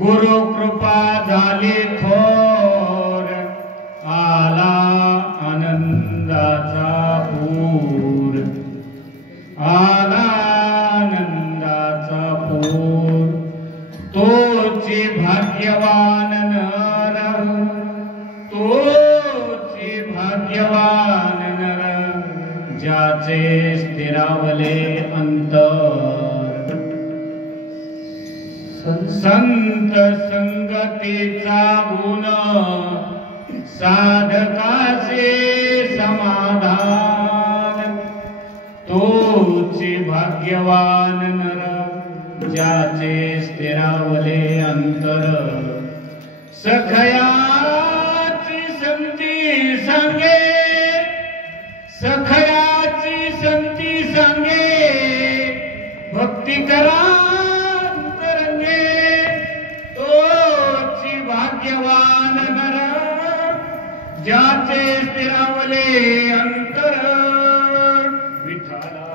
गुरु कृपा झाली थोर, आला आनंदाचा पूर, आला आनंदाचा पूर. तोची भाग्यवान नर, तोची भाग्यवान नर, ज्याचे स्थिरावले अंतर. संत संगतीचा गुण, साधकाचे समाधान. तोची भाग्यवान नर, ज्याचे स्थिरावले अंतर. सखयाची संती सांगे, सखयाची संती सांगे, भक्ती करा भाग्यवान नर, ज्याचे स्थिरावले अंतर. विठ्ठला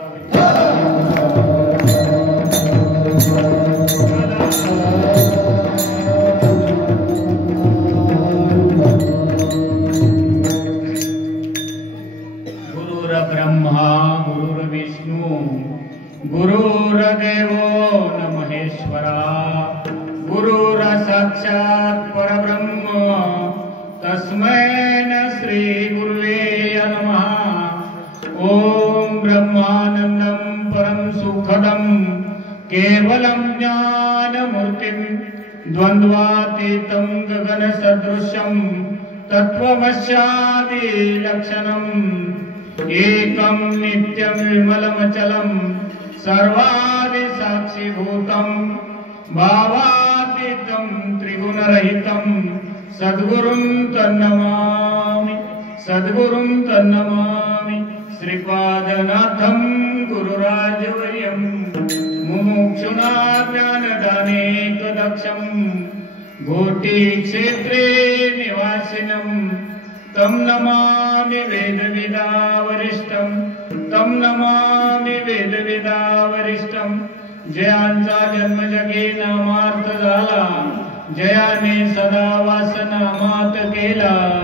गुरुर्ब्रह्मा गुरुर्विष्णू गुरुर्देवो न महेश्वरा, गुरुर साक्षात परब्रह्म, तस्मै न श्री गुरुवे नमः. ओम ब्रह्मानंदं परम सुखदं, केवलं ज्ञानमूर्तिं, द्वन्द्वातीतं गगन सदृशं, तत्त्वमस्यादि लक्षणम्. एकं नित्यं विमलमचलं, सर्वादि साक्षीभूतं, भावातीतं त्रिगुणरहितं, सद्गुरुं तन्नमामि, सद्गुरुं तन्नमामि. श्रीपादनाथं गुरुराजवर्यं, मुमुक्षुना ज्ञानदानेकदक्षं, घोटीक्षेत्रे निवासिनं, तं नमामि वेदविदावरिष्ठं, तं नमामि वेदविदावरिष्ठं. जयांचा जन्म जगे नामार्थ झाला, जयाने सदा वासना मात केला,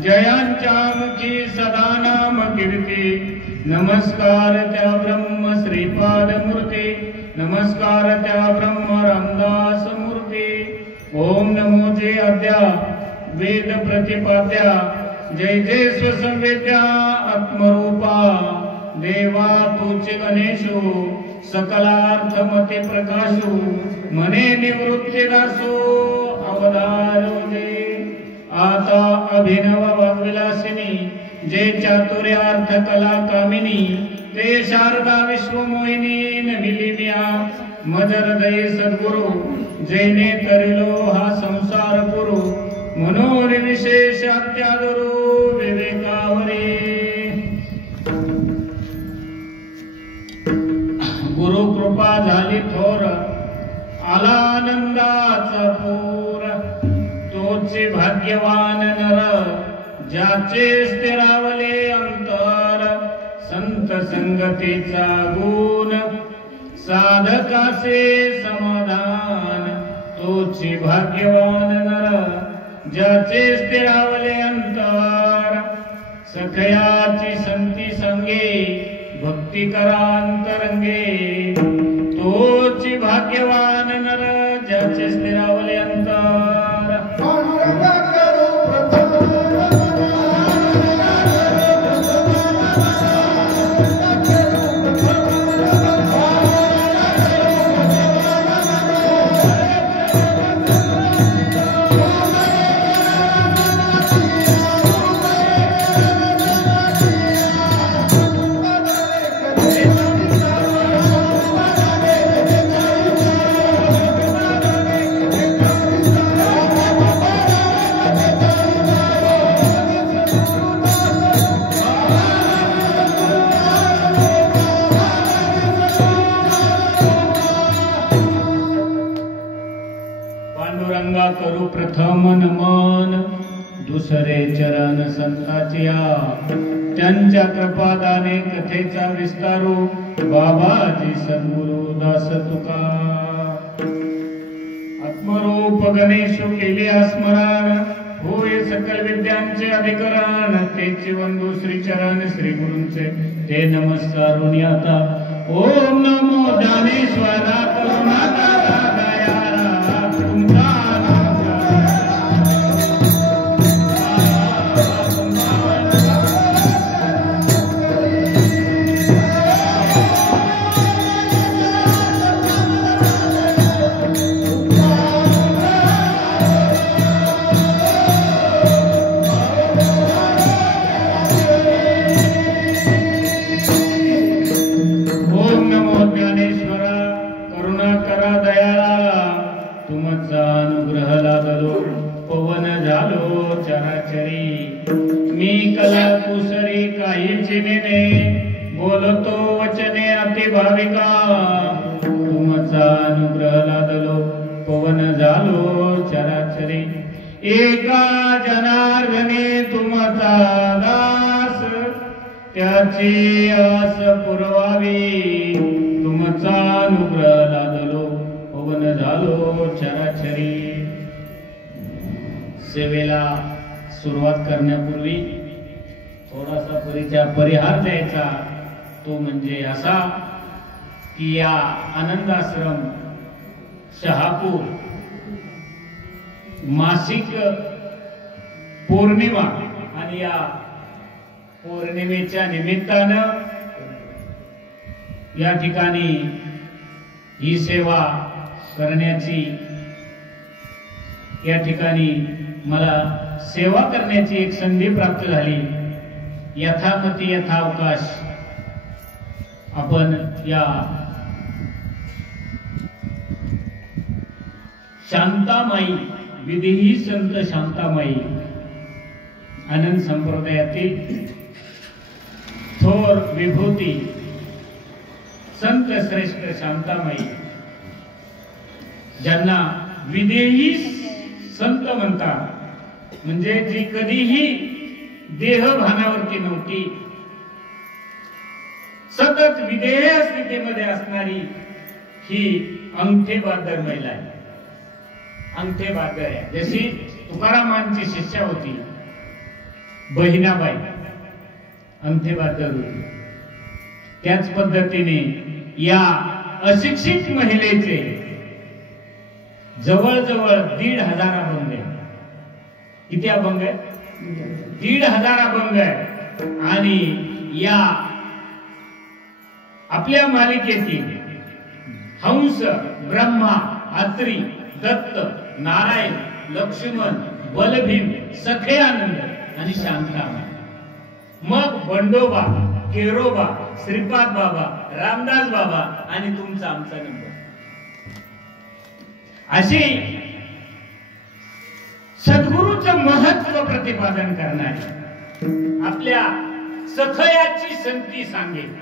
जयांच्या मुखी सदा नाम कीर्ती. नमस्कार त्या ब्रह्म श्रीपाद मूर्ती, नमस्कार त्या ब्रह्म रामदास मूर्ती. ओम नमो जय अद्या वेद प्रतिपाद्या, जय जय स्वसंवेद्या आत्मरूपा. देवा तुचे गणेशो, सकलार्थमते प्रकाशो, मने निवृत्ती दासो अवधारो दे. आता अभिनव वाग्विलासिनी, जे चातुर्यार्थ कला कामिनी, ते शारदा विश्वमोहिनी नमिलिमिया. मज हृदय सद्गुरु, जैने तरिलो हा संसार पुरु, मनोनिविशेष अत्यादुरु विवेकावरे. गुरु कृपा झाली थोर, आला आनंदाचा पूर. तोचे भाग्यवान नर, ज्याचे स्थिरावले अंतर. संत संगतीचा गुण, साधकाचे समाधान. तोचे भाग्यवान नर, ज्याचे स्थिरावले अंतर. सखयाची संती सांगे, भक्ती करांतरंगे. तोची भाग्यवान नर, ज्याचे स्थिरावले अंतर. करू प्रथम नमन, दुसरे चरण संताचिया. त्यांच्या कृपादाने कथेचा विस्तारू, बाबाजी सद्गुरु दास तुका. आत्मरूप रूप गणेश केले स्मरण होय सकल विद्यांचे अधिकरण तेचे वंदू श्री चरण श्री गुरूंचे ते नमस्कारुनी आता ओम नमो ज्ञानेश्वरा करुणाकरा दयाळा तुमचा बोलतो वचने अति भाविका तुमचा अनुग्रह लादलो पवन झालो चराचरी एका जनार्दने तुमचा दास त्याची आस पुरवावी तुमचा अनुग्रह लादलो पवन झालो चराचरी। सेवेला सुरुवात करण्यापूर्वी थोडासा परिहार द्यायचा तो म्हणजे असा की या आनंदाश्रम शहापूर मासिक पौर्णिमा आणि या पौर्णिमेच्या निमित्तानं या ठिकाणी ही सेवा करण्याची या ठिकाणी मला सेवा करण्याची एक संधी प्राप्त झाली। यथामती यथावकाश आपण या शांतामाई विदेही संत शांतामाई आनंद संप्रदायातील थोर विभूती संत श्रेष्ठ शांतामाई ज्यांना विदेही संत म्हणतात म्हणजे जी कधीही देहभानावरती नव्हती सतत विदेह स्थितीमध्ये असणारी ही अंगठेबहादर महिला आहे। अंगठेबहादर आहे जशी तुकारामांची शिष्या होती बहिणाबाई अंगठेबहादर होती त्याच पद्धतीने या अशिक्षित महिलेचे जवळजवळ 1,500 अभंग आहे। किती अभंग आहे? 1,500 अभंग आहे। आणि या आपल्या मालिकेतील हंस ब्रह्मा अत्री दत्त नारायण लक्ष्मण बलभीम सखे आनंद आणि शांतामाई मग बंडोबा केरोबा श्रीपाद बाबा रामदास बाबा आणि तुमचा आमचा नंबर अशी सद्गुरूचं महत्व प्रतिपादन करणारी आपल्या सखयाची संगती सांगेल।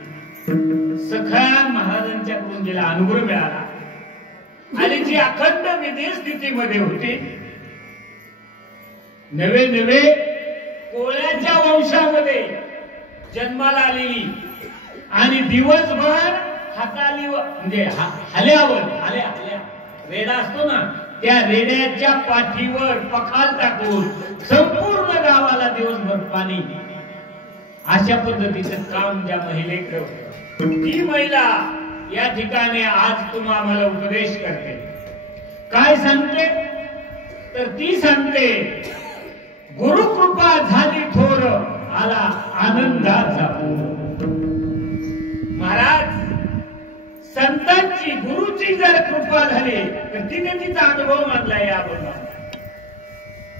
सखया महाराजांच्याकडून गेला अनुग्रह मिळाला आणि जी अखंड विदेह स्थितीमध्ये होती नवे नवे कोळ्याच्या वंशामध्ये जन्माला आलेली आणि दिवसभर हाताली म्हणजे हल्या रेडा असतो ना त्या रेड्याच्या पाठीवर पखाल टाकून संपूर्ण गावाला दिवसभर पाणी अशा पद्धतीचं काम ज्या महिलेकडे होतं ती महिला या ठिकाणी आज तुम्हा आम्हाला उपदेश करते। काय सांगते तर ती सांगते गुरुकृपा झाली थोर आला आनंदाचा पूर। महाराज संतांची गुरुची जर कृपा झाली तर तिने तिचा अनुभव मानला या बरोबर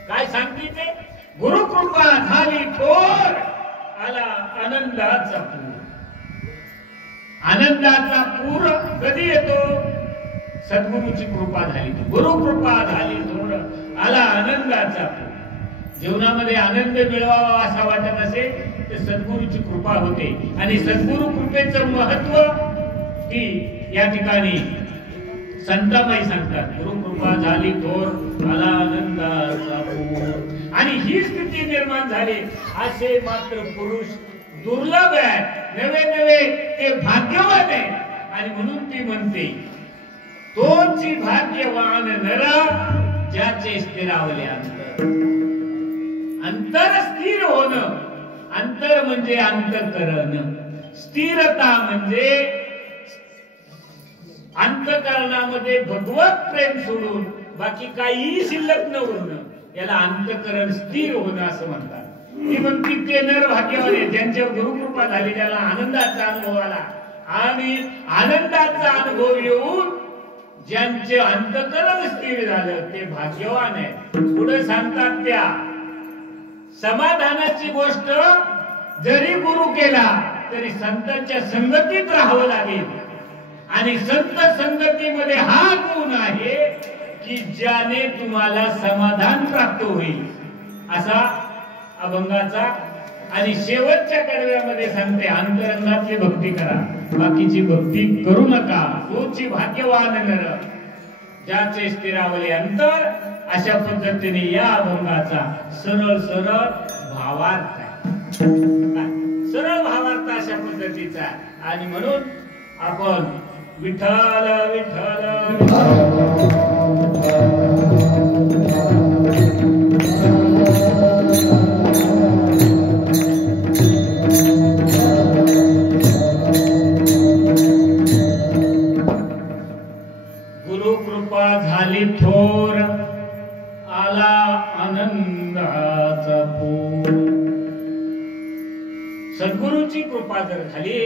काय सांगते ते गुरुकृपा झाली थोर आला आनंदाचा पूर। आनंदाचा पूर कधी येतो सद्गुरूची कृपा झाली गुरुकृपा झाली थोर आला आनंदाचा पूर। जीवनामध्ये आनंद मिळवावा असा वाटत असेल तर सद्गुरूची कृपा होते आणि सद्गुरु कृपेचं महत्व ती या ठिकाणी संतामाई सांगतात गुरुकृपा झाली थोर आला आनंदाचा पूर। आणि ही स्थिती निर्माण झाली असे मात्र पुरुष दुर्लभ आहेत नवे नवे ते भाग्यवान आहेत आणि म्हणून ती म्हणते तोची भाग्यवान नरा ज्याचे स्थिरावले अंतर. अंतर स्थिर होणं, अंतर म्हणजे अंतःकरण, स्थिरता म्हणजे अंतःकरणामध्ये भगवत प्रेम सोडून बाकी काही शिल्लक न होणं, याला अंतःकरण स्थिर होणं असं म्हणतात. ती म्हणती ते नर भाग्यवान आहे ज्यांच्यावर गुरुकृपा झाली, ज्याला आनंदाचा अनुभव आला. आणि आनंदाचा अनुभव येऊन ज्यांचे अंतःकरण स्थिर झालं ते भाग्यवान आहे. पुढे सांगतात त्या समाधानाची गोष्ट जरी गुरु केला तरी संतांच्या संगतीत राहावं लागेल. आणि संत संगतीमध्ये हा गुण आहे की ज्याने तुम्हाला समाधान प्राप्त होईल असा अभंगाचा. आणि शेवटच्या कडव्यामध्ये सांगते अंतरंगातली भक्ती करा, बाकीची भक्ती करू नका. तोची भाग्यवान नर ज्याचे स्थिरावले अंतर. अशा पद्धतीने या अभंगाचा सरळ सरळ भावार्थ आहे, सरळ भावार्थ अशा पद्धतीचा. आणि म्हणून आपण विठ्ठल विठ्ठल गुरु कृपा झाली थोर, आला आनंदाचा पूर. सद्गुरूची कृपा जर झाली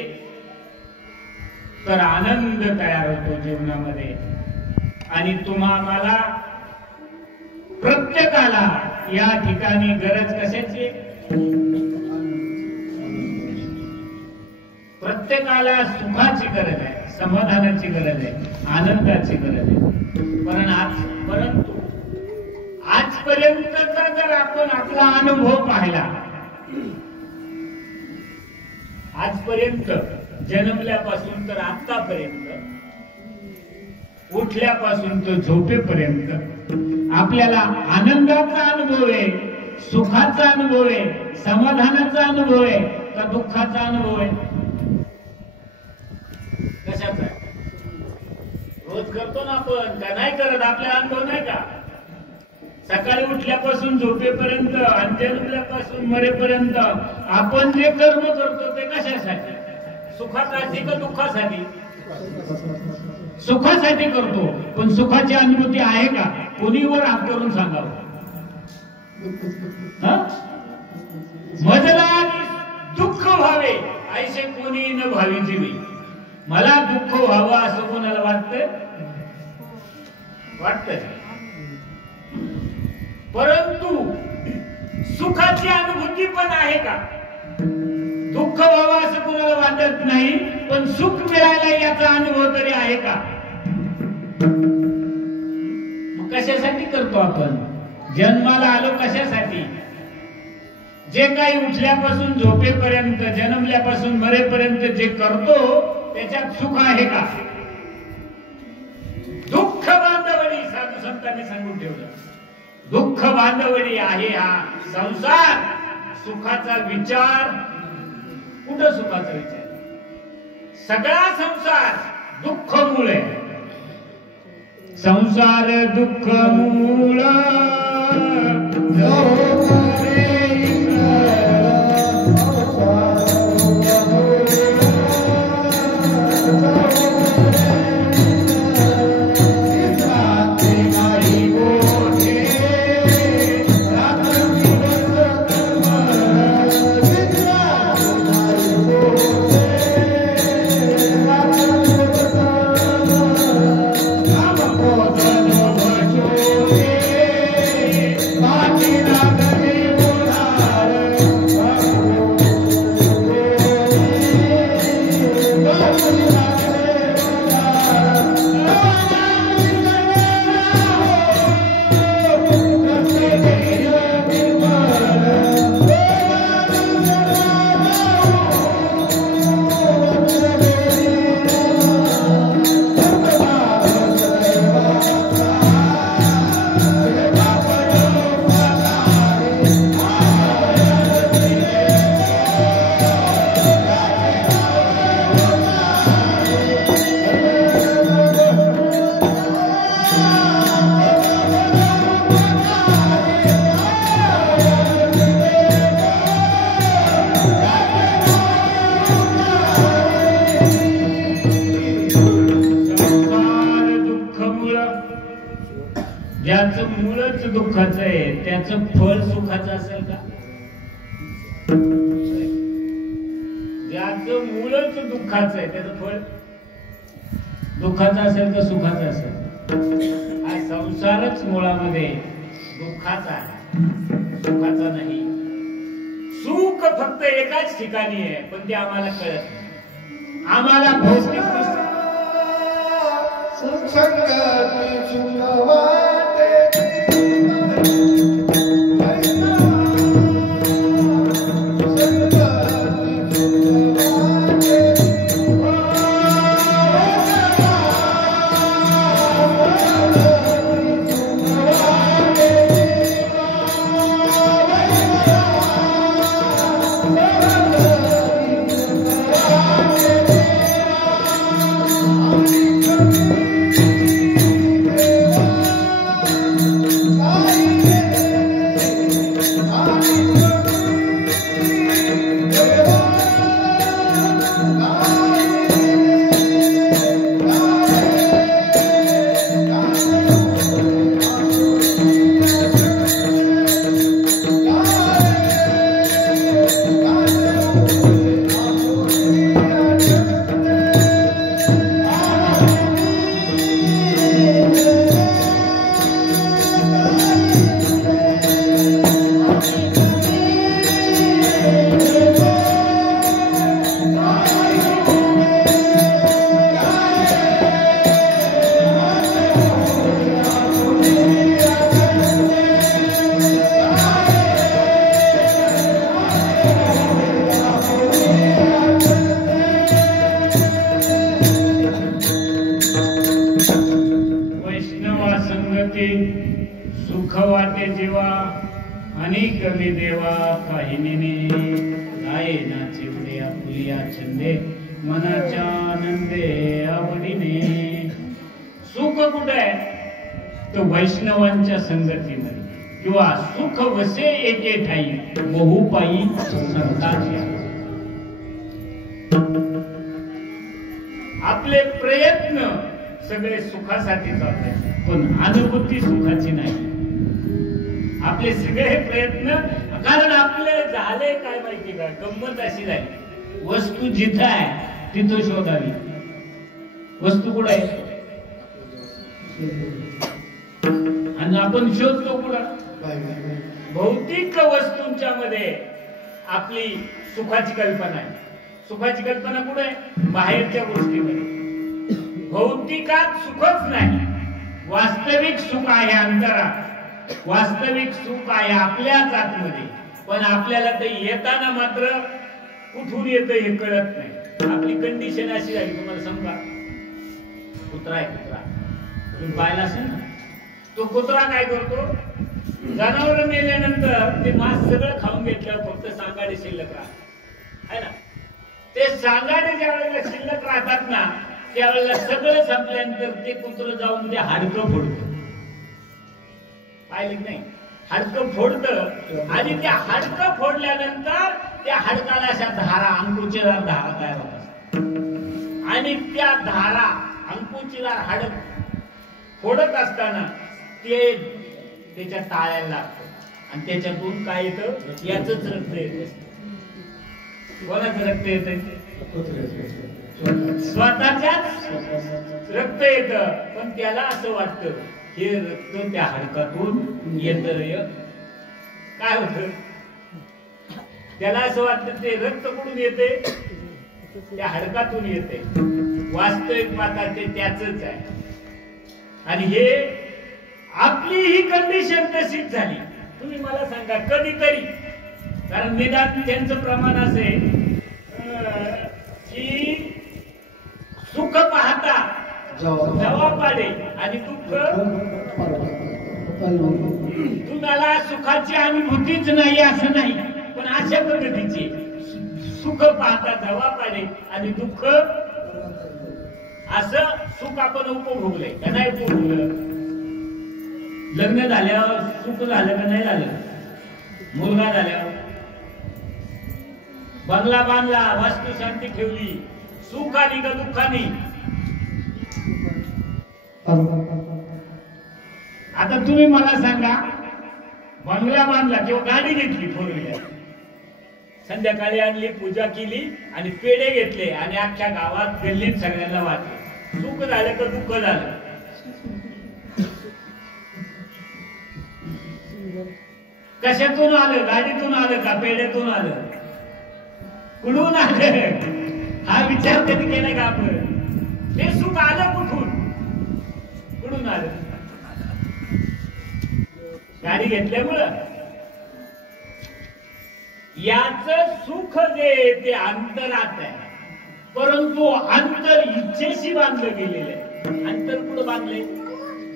तर आनंद तयार होतो जीवनामध्ये. आणि तुम्हाला प्रत्येकाला या ठिकाणी गरज कशाची? प्रत्येकाला सुखाची गरज आहे, समाधानाची गरज आहे, आनंदाची गरज आहे. परंतु आजपर्यंतचा जर आपण आपला अनुभव पाहिला, आजपर्यंत जन्मल्यापासून तर आतापर्यंत, उठल्यापासून तर झोपेपर्यंत आपल्याला आनंदाचा अनुभव आहे, सुखाचा अनुभव आहे, समाधानाचा अनुभव आहे का दुःखाचा अनुभव आहे? कशाचा आहे? रोज करतो ना आपण का नाही करत? आपला अनुभव नाही का? सकाळी उठल्यापासून झोपेपर्यंत आणि जन्मल्यापासून मरेपर्यंत आपण जे कर्म करतो ते कशासाठी? सुखासाठी का दुःखासाठी? सुखासाठी करतो. पण सुखाची अनुभूती आहे का? कोणीवर हात करून सांगावं. मजला दुःख व्हावे ऐसे कोणी न भावी जीवी. मला दुःख व्हावं असं कोणाला वाटतंय? वाटतंय. परंतु सुखाची अनुभूती पण आहे का? दुःख व्हावं असं कोणाला वाटत नाही, पण सुख मिळायला याचा अनुभव तरी आहे का? मग कशासाठी करतो आपण? जन्माला आलो कशासाठी? जे काही उठल्यापासून झोपेपर्यंत, जन्मल्यापासून मरेपर्यंत जे करतो त्याच्यात सुख आहे का? दुःख बांधवडी साधू संतांनी सांगून ठेवलं. दुःख बांधवडी आहे हा संसार. सुखाचा विचार कुठं? सुखाचा विचार सगळा संसार दुःख मुळे. संसार दुःख मूळ Bye. ज्याचं मूळच दुःखाचं आहे त्याचं फळ सुखाचं असेल का? ज्याचं मूळच दुःखाचं आहे त्याचं फळ दुःखाचं असेल का सुखाचं असेल? हा संसारच मुळामध्ये दुःखाचा आहे, सुखाचा नाही. सुख फक्त एकाच ठिकाणी आहे, पण ते आम्हाला कळत नाही. आम्हाला भौतिक सुख वाटे जीवा अनेक मी देवा काही नाये ना चिवडे आपुलिया छंदे मनाच्या आनंदे आवडीने. सुख कुठे आहे? तो वैष्णवांच्या संगतीमध्ये, किंवा सुख वसे एके ठाई बहुपायी संतांच्या. आपले प्रयत्न सगळे सुखासाठी चालतात, पण अनुभूती सुखाची नाही. आपले सगळे प्रयत्न, कारण आपले झाले काय माहिती का, गंमत अशी झाली, वस्तू जिथं आहे तिथं शोधावी. वस्तू कुठं आहे आणि आपण शोधतो कुठं? भौतिक वस्तूंच्या मध्ये आपली सुखाची कल्पना आहे. सुखाची कल्पना कुठे आहे? बाहेरच्या गोष्टीमध्ये. भौतिकात सुखच नाही, वास्तविक सुख आहे अंतरात, वास्तविक सुख आहे आपल्याच आतमध्ये. पण आपल्याला ते येताना मात्र कुठून येतं हे कळत नाही. आपली कंडिशन अशी झाली, तुम्हाला सांगा, कुत्रा आहे, कुत्रा तुम्ही पाहिला असेल ना, तो कुत्रा काय करतो, जनावर मेल्यानंतर ते मांस सगळं खाऊन घेतलं, फक्त सांगाडे शिल्लक राहत आहे ना. ते सांगाडे ज्या वेळेला शिल्लक राहतात ना, त्यावेळेला सगळं संपल्यानंतर ते कुत्र जाऊन ते हाडकं फोडतं. पाहिलं नाही? हाडकं फोडतं, आणि त्या हाडकं फोडल्यानंतर त्या हाडकाला अशा धारा, अंकुचीदार धारा तयार होत असतात. आणि त्या धारा, अंकुचीदार हाडक फोडत असताना ते त्याच्या टाळ्याला लागतं, आणि त्याच्यातून काय येतं? याच रक्त येत असतं. कोणाचं रक्त येत? स्वतःच्याच रक्त येत. पण त्याला असं वाटतं हे रक्त त्या हाडकातून येत. काय होत? त्याला असं वाटतं ते रक्त कुठून येते? त्या हाडकातून येते. वास्तविक पाहता ते त्याच आहे. आणि हे आपली ही कंडिशन तशीच झाली. तुम्ही मला सांगा कधीतरी, कारण निदान त्यांचं प्रमाण असे की सुख पाहता जवा पाडे आणि दुःख, तुम्हाला सुखाची अनुभूतीच नाही असं नाही, पण अशा पद्धतीची सुख पाहता जवा पाडे आणि दुःख, असं सुख आपण उपभोगले का नाही उपभोगलं? लग्न झाल्यावर सुख झालं का नाही झालं? मुलगा झाल्यावर बंगला बांधला, वास्तू शांती ठेवली, सुखानी का दुःखानी? आता तुम्ही मला सांगा, बंगला बांधला किंवा गाडी घेतली फोर व्हीलर, संध्याकाळी आणली, पूजा केली आणि पेढे घेतले आणि अख्ख्या गावात गल्लीत सगळ्यांना वाटले, सुख झालं का दुःख झालं? कशातून आलं? गाडीतून आलं का पेढ्यातून आलं? कुठून आलं? हा विचार कधी केला का आपण? ते सुख आलं कुठून? कुठून आलं? गाडी घेतल्यामुळं. याच सुख जे ते अंतरात आहे, परंतु अंतर इच्छेशी बांधलं गेलेलं आहे. अंतर कुठं बांधले?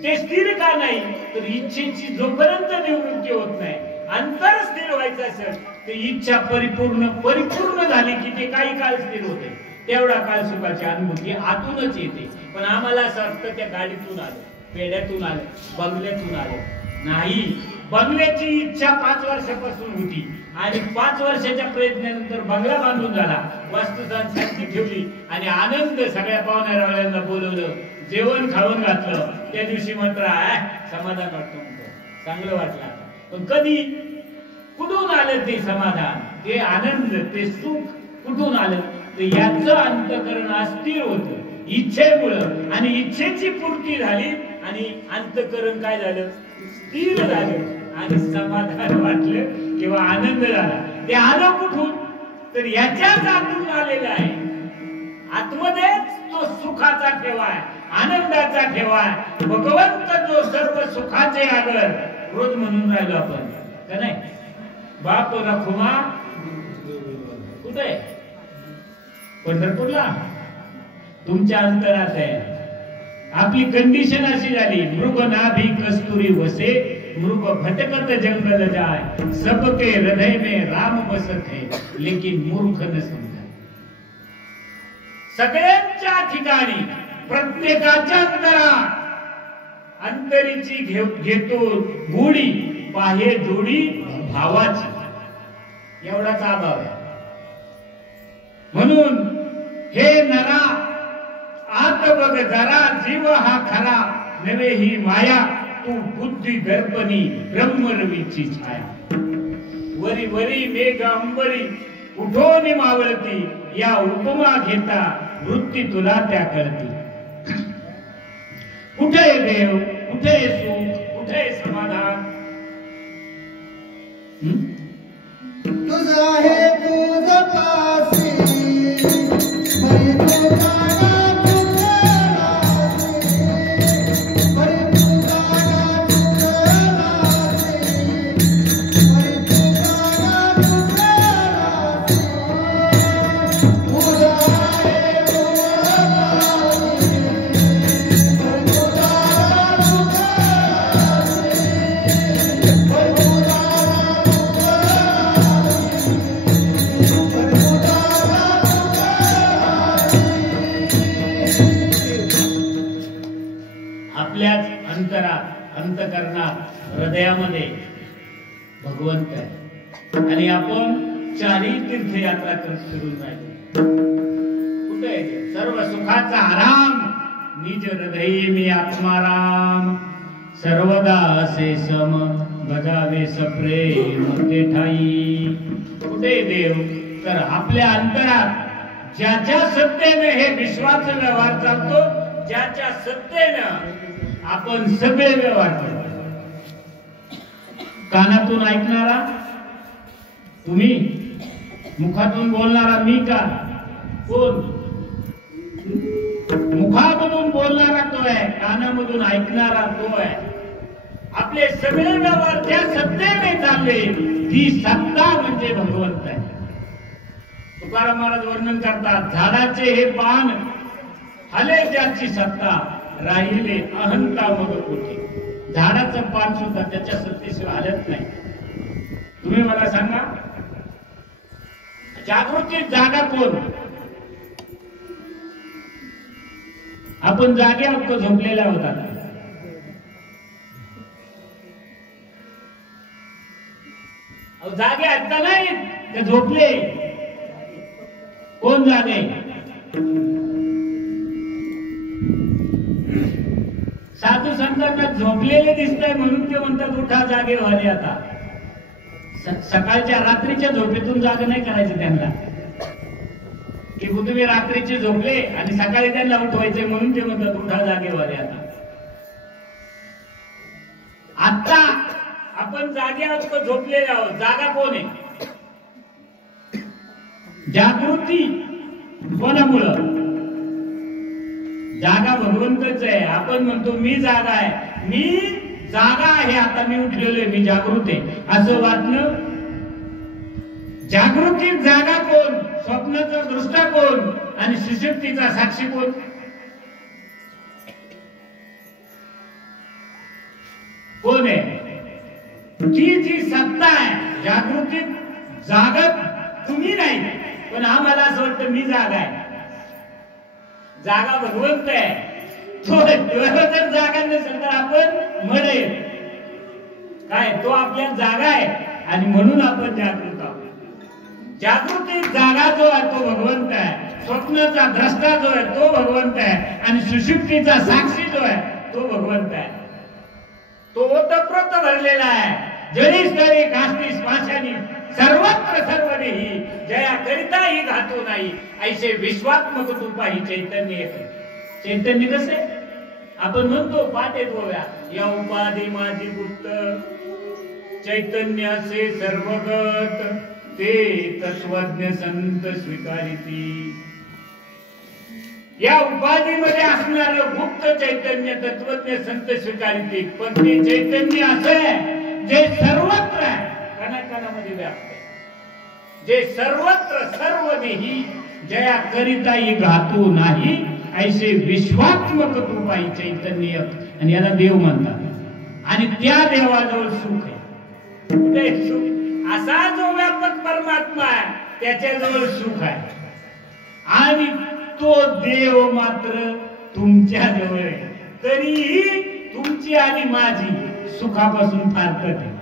ते स्थिर का नाही? तर इच्छेची जोपर्यंत निवृत्ती होत नाही, अंतर स्थिर व्हायचं असेल तर इच्छा परिपूर्ण झाली की ते काही काळ स्थिर होते. तेवढा काळ सुखाची अनुभूती आतूनच येते. पण आम्हाला असं वाटतं त्या गाडीतून आलं, पेढ्यातून आलं, बंगल्यातून आलं. नाही, बंगल्याची इच्छा 5 वर्षापासून होती आणि 5 वर्षाच्या प्रयत्नानंतर बंगला बांधून झाला, वास्तुशांती ठेवली आणि आनंद सगळ्या पाहुण्या रावळ्यांना बोलवलं, जेवण खाऊन घातलं. त्या दिवशी मात्र समाधान वाटतं, चांगलं वाटलं. पण कधी, कुठून आलं ते समाधान, ते आनंद, ते सुख कुठून आलं? तर याचं अंतकरण अस्थिर होतं इच्छेमुळं, आणि इच्छेची पूर्ती झाली आणि अंतकरण काय झालं? स्थिर झालं आणि समाधान वाटलं किंवा आनंद झाला. ते आलं कुठून? तर याच्याच आतून आलेलं आहे. आतमध्येच तो सुखाचा ठेवा आहे, आनंदाचा ठेवा आहे. भगवंत जो सर्व सुखाचे आगर, रोज म्हणून राहिलो आपण का नाही? बाप रखुमा कुठे? पंढरपूरला. तुमच्या अंतरात आहे. आपली कंडिशन अशी झाली, मृग नाभी कस्तुरी वसे, मृग भटकत जंगल जाय, सबके हृदय में राम बसत है, लेकिन मूर्ख न समजा. सगळ्यांच्या ठिकाणी, प्रत्येकाच्या अंतरात अंतरीची घेतो गोडी, बाह्य जोडी भावाची, एवढाच अभाव आहे. म्हणून हे नरा, आत बघ जरा, जीव हा खरा, नवे ही माया, तू बुद्धी दर्पणी ब्रह्मरवीची छाया. वरी वरी मेघ अंबरी उठोनी मावळती, या उपमा घेता वृत्ती तुला त्या कळती. कुठे देव, कुठे सुख, कुठे समाधान? तुझा आहे तुझ पासी, अंतकरणात, हृदयामध्ये भगवंत आहे. आणि आपण 4 तीर्थयात्रा करत फिरून राहिलो. कुठे? सर्व सुखाचा आराम निज हृदयी मी आत्माराम, सर्वदा असे सम बजावे सप्रेम ते ठाई. कुठे देव? तर आपल्या अंतरात ज्याच्या सत्तेने हे विश्वाचा व्यवहार चालतो, ज्याच्या सत्तेनं आपण सगळे व्यवहार करतो. कानातून ऐकणारा तुम्ही, मुखातून बोलणारा मी का? कोण? मुखामधून बोलणारा तो आहे, कानामधून ऐकणारा तो आहे. आपले सगळे व्यवहार त्या सत्तेने चालले, ती सत्ता म्हणजे भगवंत आहे. तुकाराम महाराज वर्णन करतात, झाडाचे हे पान हले ज्याची सत्ता, राहिले अहंता मग कोठी. झाडाचं पान सुद्धा त्याच्या सत्तेशिवाय हलत नाही. तुम्ही मला सांगा, जागृतीत जागा कोण? आपण जागे आहोत, झोपलेल्या होता? जागे आहेत का नाही? ते झोपले. कोण जागे? 7 साधू संतांना झोपलेले दिसताय म्हणून ते म्हणतात उठा जागे व्हाले. आता सकाळच्या रात्रीच्या झोपेतून जाग नाही करायचं त्यांना, की तुम्ही रात्रीचे झोपले आणि सकाळी त्यांना उठवायचे म्हणून ते म्हणतात उठा जागे व्हाले. आता आपण जागे आहोत का झोपलेले आहोत? जागा कोण आहे? जागृती कोणामुळं? जागा भगवंतच आहे. आपण म्हणतो मी जागा आहे, मी जागा आहे, आता मी उठलेलो आहे, मी जागृत आहे असं वाटणं. जागृती जागा कोण? स्वप्नाचा दृष्टा कोण? आणि सुषुप्तीचा साक्षी कोण? कोण आहे? ती जी सत्ता आहे जागृती जागत तुम्ही नाही, पण आम्हाला असं वाटतं मी जागा आहे. जागा भगवंत आहे. तो जर जागा नसेल तर आपण म्हणे काय? तो आपल्या जागा आहे आणि म्हणून आपण जागृत आहोत. जागृती जागा जो आहे तो भगवंत आहे. स्वप्नाचा द्रष्टा जो आहे तो भगवंत आहे आणि सुषुप्तीचा साक्षी जो आहे तो भगवंत आहे. तो ओतप्रोत भरलेला आहे. जरी स्तरे काष्टीस पाशानी सर्वत्र सर्वदेही जया करिता ही घातो नाही ऐसे विश्वात्मक तुपाही चैतन्य येते. चैतन्य कसे? आपण म्हणतो पाठे गोव्या या उपाधी माझी गुप्त चैतन्याचे सर्वगत ते तत्वज्ञ संत स्वीकारिती. या उपाधीमध्ये असणारं गुप्त चैतन्य तत्वज्ञ संत स्वीकारिती. पण ते चैतन्य असं आहे जे सर्वत्र आहे, कणाकणामध्ये व्याप्त आहे, जे सर्वत्र सर्वदेही जया करिताही घातू नाही ऐसे विश्वात्मक कृपाई चैतन्य. आणि याला देव म्हणतात. आणि त्या देवाजवळ सुख आहे. कुठे सुख? असा जो व्यापक परमात्मा आहे त्याच्याजवळ सुख आहे. आणि तो देव मात्र तुमच्या जवळ आहे. तरीही तुमची आणि माझी सुखापासून फारकत आहे.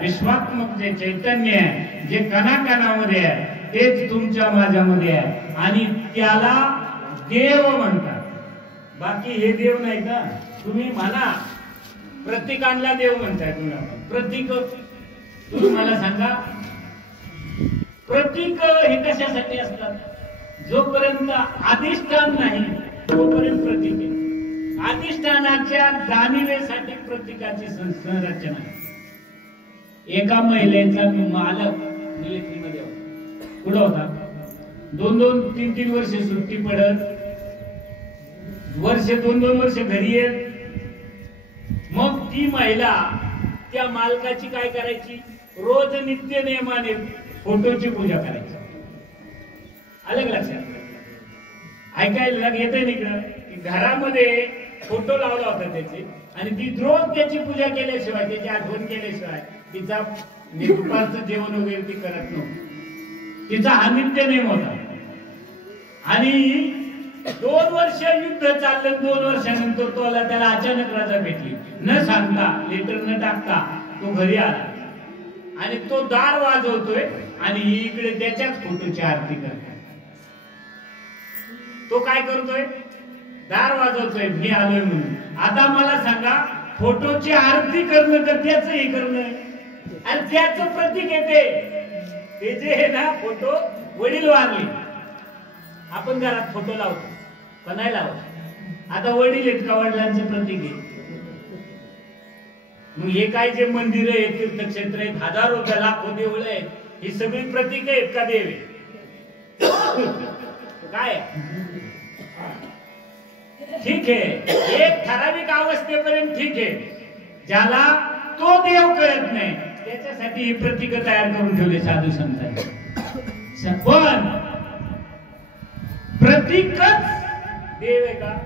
विश्वात्मक जे चैतन्य आहे जे कणाकणामध्ये आहे तेच तुमच्या माझ्यामध्ये आहे आणि त्याला देव म्हणतात. बाकी हे देव नाही का? तुम्ही म्हणा प्रतीकांना देव म्हणताय. प्रतीक तुम्ही मला सांगा, प्रतीक हे कशासाठी असतात? जोपर्यंत अधिष्ठान नाही तोपर्यंत प्रतीक आहे. अधिष्ठानाच्या जाणीवेसाठी प्रतीकाची संरचना आहे. एका महिलेचा मालक मिलिटरीमध्ये पुढे होता. 2-2, 3-3 वर्ष सुट्टी पडत, वर्ष 2-2 वर्ष घरी येत. मग ती महिला त्या मालकाची काय करायची? रोज नित्य नियमाने फोटोची पूजा करायची. अलग लक्षात ऐकायला येते निकडं की घरामध्ये फोटो लावला होता त्याचे आणि ती रोज त्याची पूजा केल्याशिवाय त्याची आठवण केल्याशिवाय तिचा दुपारचं जेवण वगैरे ती करत नव्हती. तिचा हा नित्य नेम होता. आणि 2 वर्ष युद्ध चाललं. 2 वर्षानंतर त्याला अचानक रजा भेटली. न सांगता, लेटर न टाकता तो घरी आला आणि तो दार वाजवतोय आणि इकडे त्याच्याच फोटोची आरती करतोय. तो काय करतोय? दार वाजवतोय, मी आलोय म्हणून. आता मला सांगा, फोटोची आरती करणं तर त्याच हे करणं आणि त्याच प्रतीक येते. ते जे आहे ना फोटो, वडील वारले आपण घरात फोटो लावतो पण नाही लावत. आता वडील आहेत का वडिलांचं प्रतीक आहे. मग हे काय जे मंदिर आहेत तीर्थक्षेत्र आहेत हजारो लाखो देवळ आहेत ही सगळी प्रतीक आहेत का देव काय. ठीक आहे एक ठराविक अवस्थेपर्यंत ठीक आहे. ज्याला तो देव कळत नाही त्याच्यासाठी ही प्रतीक तयार करून ठेवले साधू संतांनी. पण प्रतीकच देव आहे का.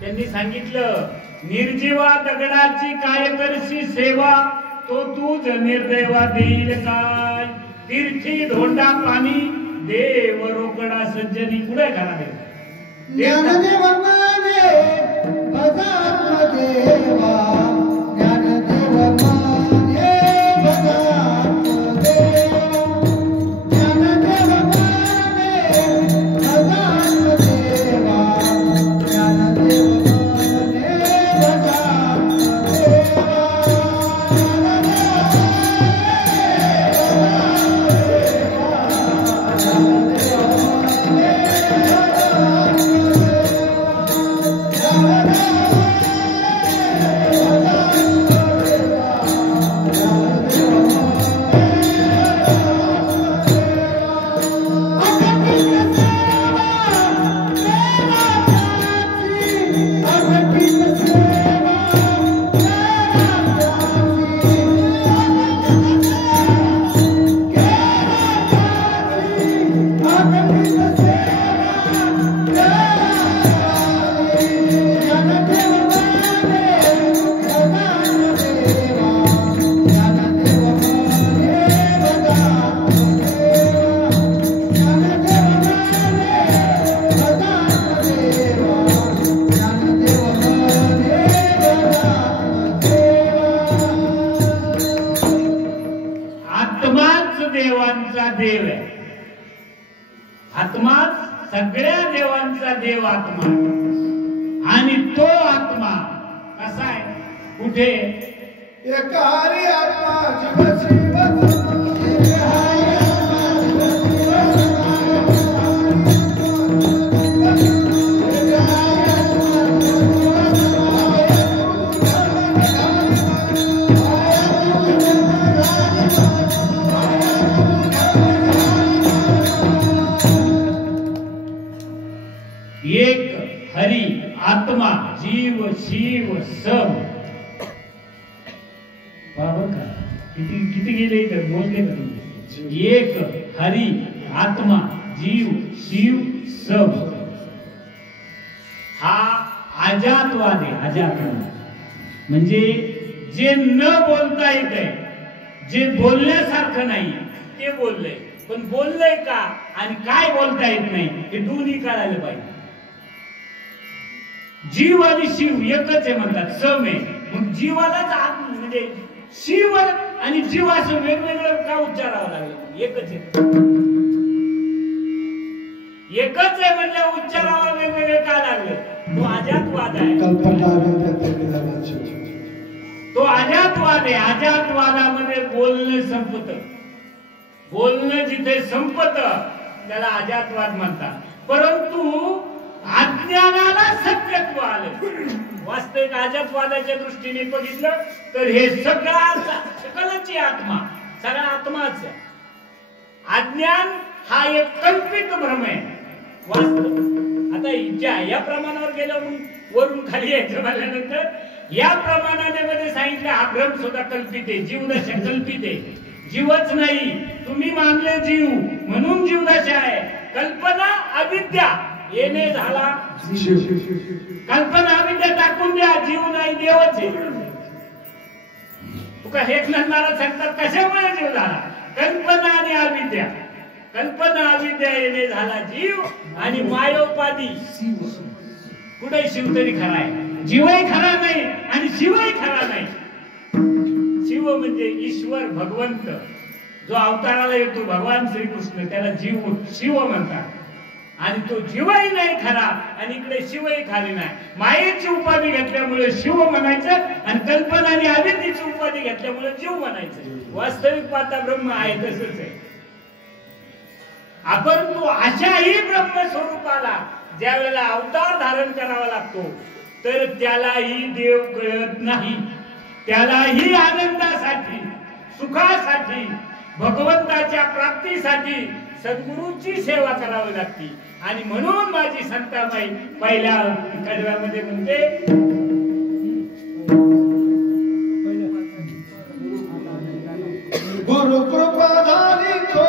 त्यांनी सांगितलं निर्जीवा दगडाची काय करशी सेवा तो तूच निर्दैवा देईल काय. तीर्थी धोंडा पाणी देव रोकडा सज्जनी कुठे घरात ज्ञानदेव माने भजात्म देवा ज्ञानदेव माने भजात्म देवा ज्ञानदेव माने भजात्म देवा ज्ञानदेव माने भजात्म देव आहे. आत्माच सगळ्या देवांचा देव आत्मा आणि तो आत्मा कसा आहे कुठे एकाहारी आत्मा जीव शिव एक हरी आत्मा जीव शिव सब. बरोबर का किती किती गेले इथं बोलते का तुम्ही. एक हरी आत्मा जीव शिव सब हा अजातवाद आहे. अजातवाद म्हणजे जे न बोलता येत आहे जे बोलण्यासारखं नाही ते बोललंय. पण बोललंय का आणि काय बोलता येत नाही हे दोन्ही कळायला पाहिजे. जीव आणि शिव एकच आहे म्हणतात सम आहे. मग जीवालाच आत्मा म्हणजे शिव आणि जीव असं वेगवेगळं का उच्चारावं लागलं. एकच आहे एकच आहे म्हणजे उच्चाराला वेगवेगळे का लागलं. तो अजातवाद आहे. तो अजातवाद आहे. अजातवादामध्ये बोलणं संपत. बोलणं जिथे संपत त्याला अजातवाद म्हणतात. परंतु अज्ञानाला सत्यत्व आलं. वास्तविक अजातवादाच्या दृष्टीने बघितलं तर हे सकलाची आत्मा सगळा आत्माच आहे. अज्ञान हा एक कल्पित भ्रम आहे. वास्तव आता या प्रमाणावर गेलं वरून खाली यायचं म्हणल्यानंतर या प्रमाणाने मध्ये सांगितलं हा भ्रम सुद्धा कल्पित आहे. जीवदशा कल्पित आहे. जीवच नाही तुम्ही मानले जीव म्हणून जीवदशा आहे. कल्पना अविद्या येणे झाला कल्पना अविद्या टाकून द्या. जीव नाही देवच आहे. तुका हे म्हणणारा सांगतात कशामुळे जीव झाला. कल्पना आणि अविद्या. कल्पना अविद्या येणे झाला जीव आणि मायोपादी. कुठे शिव तरी खरा आहे. जीवही खरा नाही आणि शिवही खरा नाही. शिव म्हणजे ईश्वर भगवंत जो अवताराला येतो भगवान श्रीकृष्ण त्याला जीव शिव म्हणतात. आणि तो जीवही नाही खरा आणि इकडे शिवही खाली नाही. मायेची उपाधी घेतल्यामुळे शिव म्हणायचं आणि कल्पना आणि अविद्येची उपाधी घेतल्यामुळे जीव म्हणायचं. वास्तविक पाहता ब्रह्म आहे तसंच आहे. परंतु अशाही ब्रह्मस्वरूपाला ज्या वेळेला अवतार धारण करावा लागतो तर त्यालाही देव कळत नाही. त्यालाही आनंदासाठी, सुखासाठी, भगवंताच्या प्राप्तीसाठी सद्गुरूंची सेवा करावी लागते. आणि म्हणून माझी संताबाई पहिल्या कडव्यामध्ये म्हणते, गुरु कृपा झाली तो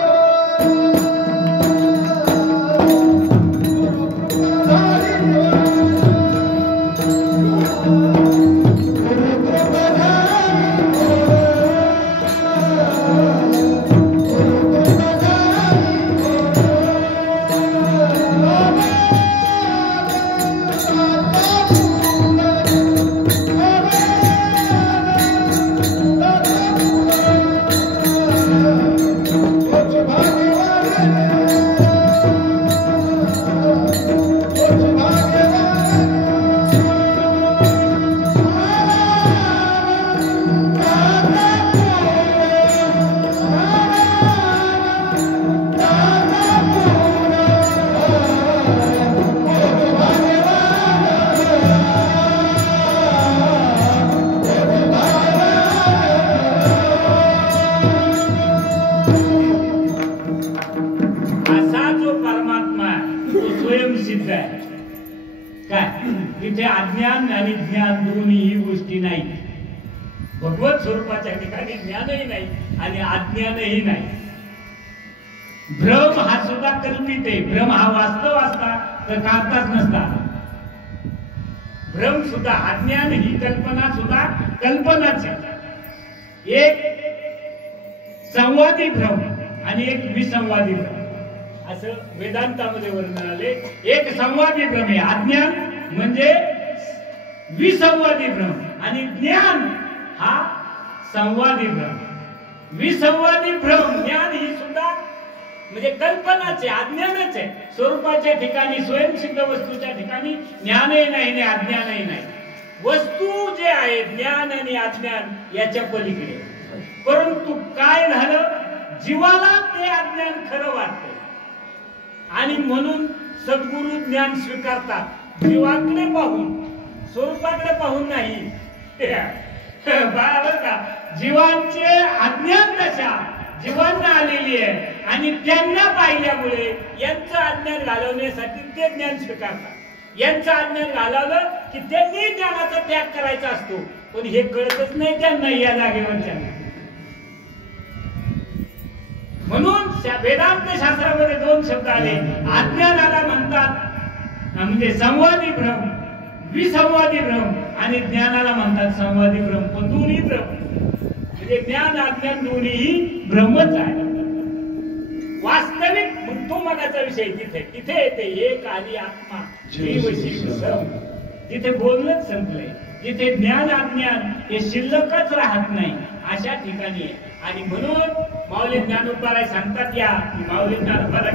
तिथे अज्ञान आणि ज्ञान दोन्ही गोष्टी नाही. भगवत स्वरूपाच्या ठिकाणी ज्ञानही नाही आणि अज्ञानही नाही. भ्रम हा सुद्धा कल्पित आहे. भ्रम हा वास्तव असता तर काढताच नसता. भ्रम सुद्धा, अज्ञान ही कल्पना सुद्धा कल्पनाच आहे. एक संवादी भ्रम आणि एक विसंवादी भ्रम असं वेदांतामध्ये वर्णन आले. एक संवादी भ्रम आहे अज्ञान म्हणजे विसंवादी भ्रम आणि ज्ञान हा संवादी भ्रम. विसंवादी भ्रम ज्ञान ही सुद्धा म्हणजे कल्पनाच आहे, अज्ञानच आहे. स्वरूपाच्या ठिकाणी, स्वयंसिद्ध वस्तूच्या ठिकाणी ज्ञानही नाही आणि अज्ञानही नाही. वस्तू जे आहे ज्ञान आणि अज्ञान याच्या पलीकडे. परंतु काय झालं, जीवाला ते अज्ञान खरं वाटतं आणि म्हणून सद्गुरु ज्ञान स्वीकारतात. जीवाकडे पाहून, स्वरूपाकडे पाहून नाही. बरोबर का? जीवांचे अज्ञान दशा जीवांना आलेली आहे आणि त्यांना पाहिल्यामुळे यांचं अज्ञान घालवण्यासाठी ते ज्ञान स्वीकारतात. यांचं अज्ञान घालवलं की त्यांनी ज्ञानाचा त्याग करायचा असतो, पण हे कळतच नाही त्यांना या जागेवर त्यांना. म्हणून वेदांत शास्त्रामध्ये दोन शब्द आले. अज्ञानाला म्हणतात म्हणजे संवादी भ्रम, विसंवादी भ्रम आणि ज्ञानाला म्हणतात संवादी भ्रम. पण दोन्ही भ्रम म्हणजे ज्ञान अज्ञान दोन्ही भ्रमच आहे. वास्तविक तो मगाचा विषय तिथे येते एक आली आत्मा जीव शिव सम. तिथे बोलणंच संपलंय. जिथे ज्ञान अज्ञान हे शिल्लकच राहत नाही अशा ठिकाणी आहे. आणि म्हणून माऊली ज्ञानोबाराय सांगतात, या माऊली ज्ञानोबाराय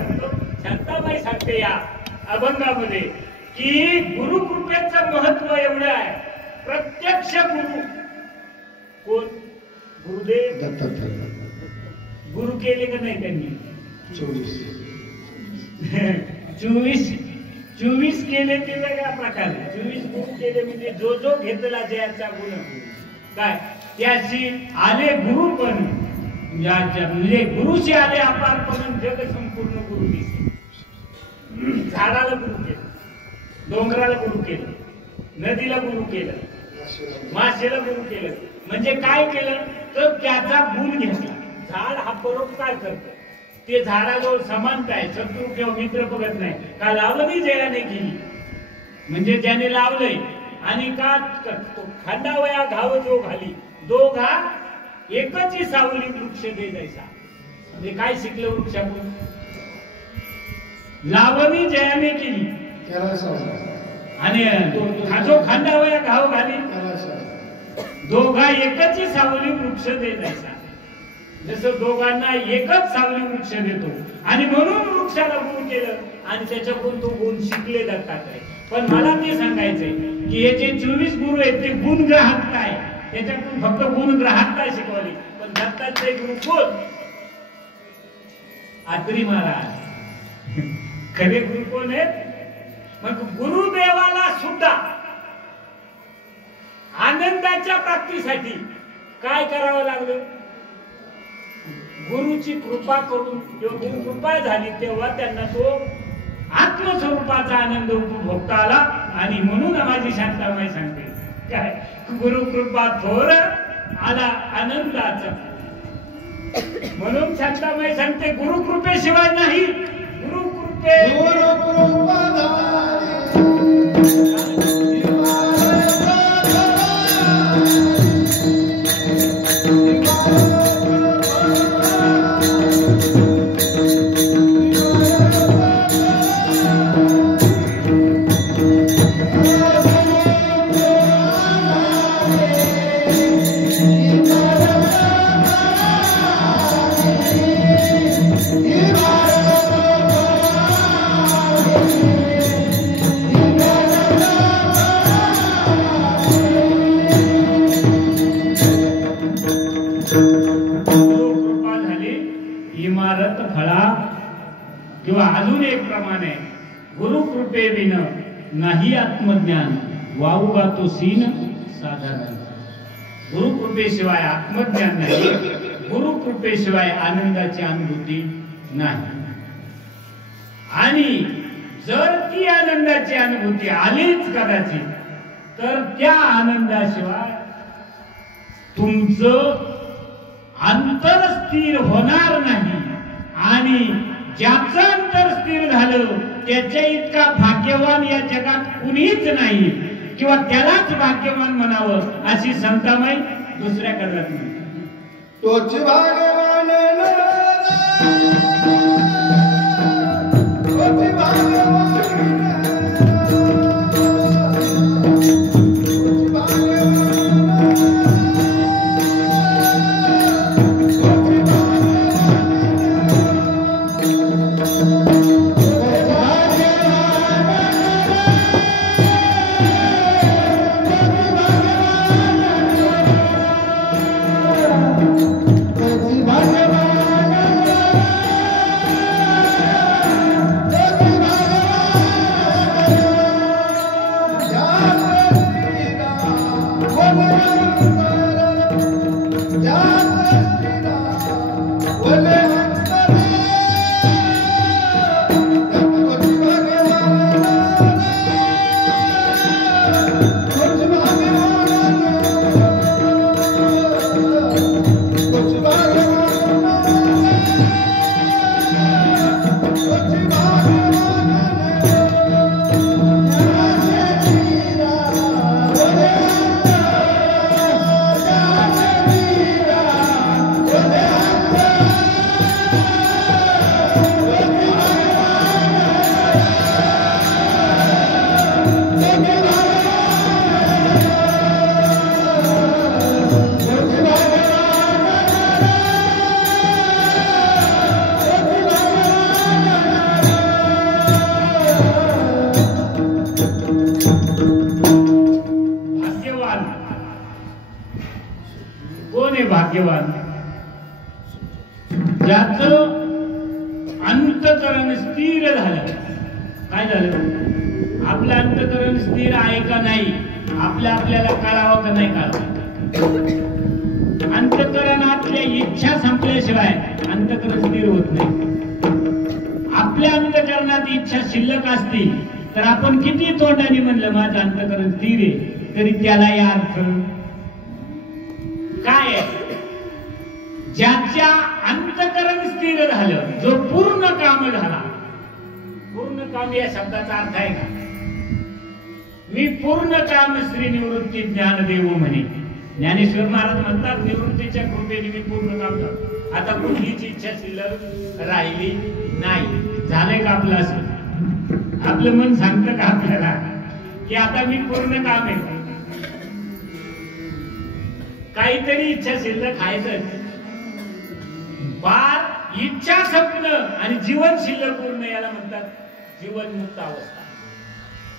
शांताबाई सांगते या अभंगामध्ये की गुरुकृपेचं महत्व एवढं आहे. प्रत्यक्ष गुरु कोण? गुरुदेव. गुरु केले का नाही त्यांनी? 24 केले ते वेगळ्या प्रकारे. 24 गुरु केले म्हणजे जो जो घेतला जयाचा गुण काय त्याची आले गुरु पण म्हणजे गुरुशी आले अपार पण जग संपूर्ण गुरु दिसे. झाडाला गुरु केलं, डोंगराला गुरु केलं, नदीला गुरु केलं, माशेला गुरु केलं. म्हणजे काय केलं तर त्याचा गुण घेतला. झाड हा परोपकार करतो. ते झाडाजवळ समानता आहे. शत्रू किंवा मित्र बघत नाही. का लावणी जयाने केली म्हणजे ज्याने लावलंय आणि का खांडावया घाव जो घाली दोघा एकच सावली वृक्ष दे जायचा. म्हणजे काय शिकलं वृक्षातून? लावणी जयाने केली आणि जो खांडावया घाव घाली दोघा एकच सावली वृक्ष दे जायचा. जसं दोघांना एकच सावली वृक्ष देतो आणि म्हणून वृक्षाला गुण केलं आणि त्याच्याकडून तो गुण शिकले जातात. पण मला ते सांगायचंय की हे जे 24 गुरु आहेत ते गुणग्राहक काय? त्याच्यातून फक्त गुणग्राहकता शिकवली. पण दत्तात्रय गुरु कोण? आत्री महाराज. खरे गुरु कोण आहेत? मग गुरुदेवाला सुद्धा आनंदाच्या प्राप्तीसाठी काय करावं लागलं? गुरुची कृपा करून जेव्हा गुरु कृपा झाली तेव्हा त्यांना तो आत्मस्वरूपाचा आनंद उपभोगता आला. आणि म्हणून माझी शांताबाई सांगते काय, गुरु कृपा थोर आला आनंदाचा. म्हणून शांताबाई सांगते गुरु कृपेशिवाय नाही, गुरु कृपे किंवा अजून एक प्रमाण आहे, गुरु कृपे विन नाही आत्मज्ञान वाऊगा तो सीन साधारण. गुरु कृपेशिवाय आत्मज्ञान नाही, गुरु कृपेशिवाय आनंदाची अनुभूती नाही. आणि जर ती आनंदाची अनुभूती आलीच कदाचित तर त्या आनंदाशिवाय तुमचं अंतर स्थिर होणार नाही. आणि ज्याचं अंतर स्थिर झालं त्याच्या इतका भाग्यवान या जगात कुणीच नाही, किंवा त्यालाच भाग्यवान म्हणावं अशी संतामाई दुसऱ्याकडे तोच भाग्यवान भाग्यवान ज्याचं अंतकरण स्थिर झालं. काय झालं? आपलं अंतकरण स्थिर आहे का नाही आपल्याला कळावं का नाही कळावं. अंतकरणातल्या इच्छा संपल्याशिवाय अंतकरण स्थिर होत नाही. आपल्या अंतकरणात इच्छा शिल्लक असतील तर आपण किती तोंडाने म्हणलं माझं अंतकरण स्थिर आहे तरी त्याला या अर्थ काय आहे? ज्याच्या अंतकरण स्थिर झालं, जो पूर्ण काम झाला. पूर्ण काम या शब्दाचा अर्थ आहे का? मी पूर्ण काम श्री निवृत्ती ज्ञानदेव म्हणे. ज्ञानेश्वर महाराज म्हणतात निवृत्तीच्या कृपेने मी पूर्ण काम करतो. आता कुठलीच इच्छा शिल्लक राहिली नाही. झालंय का आपलं? असं आपलं मन सांगतं का आपल्याला की आता मी पूर्ण काम आहे? काहीतरी इच्छा शिल्लक खायचं. बार इच्छा स्वप्न आणि जीवन शिल्लक पूर्ण याला म्हणतात जीवनमुक्त अवस्था.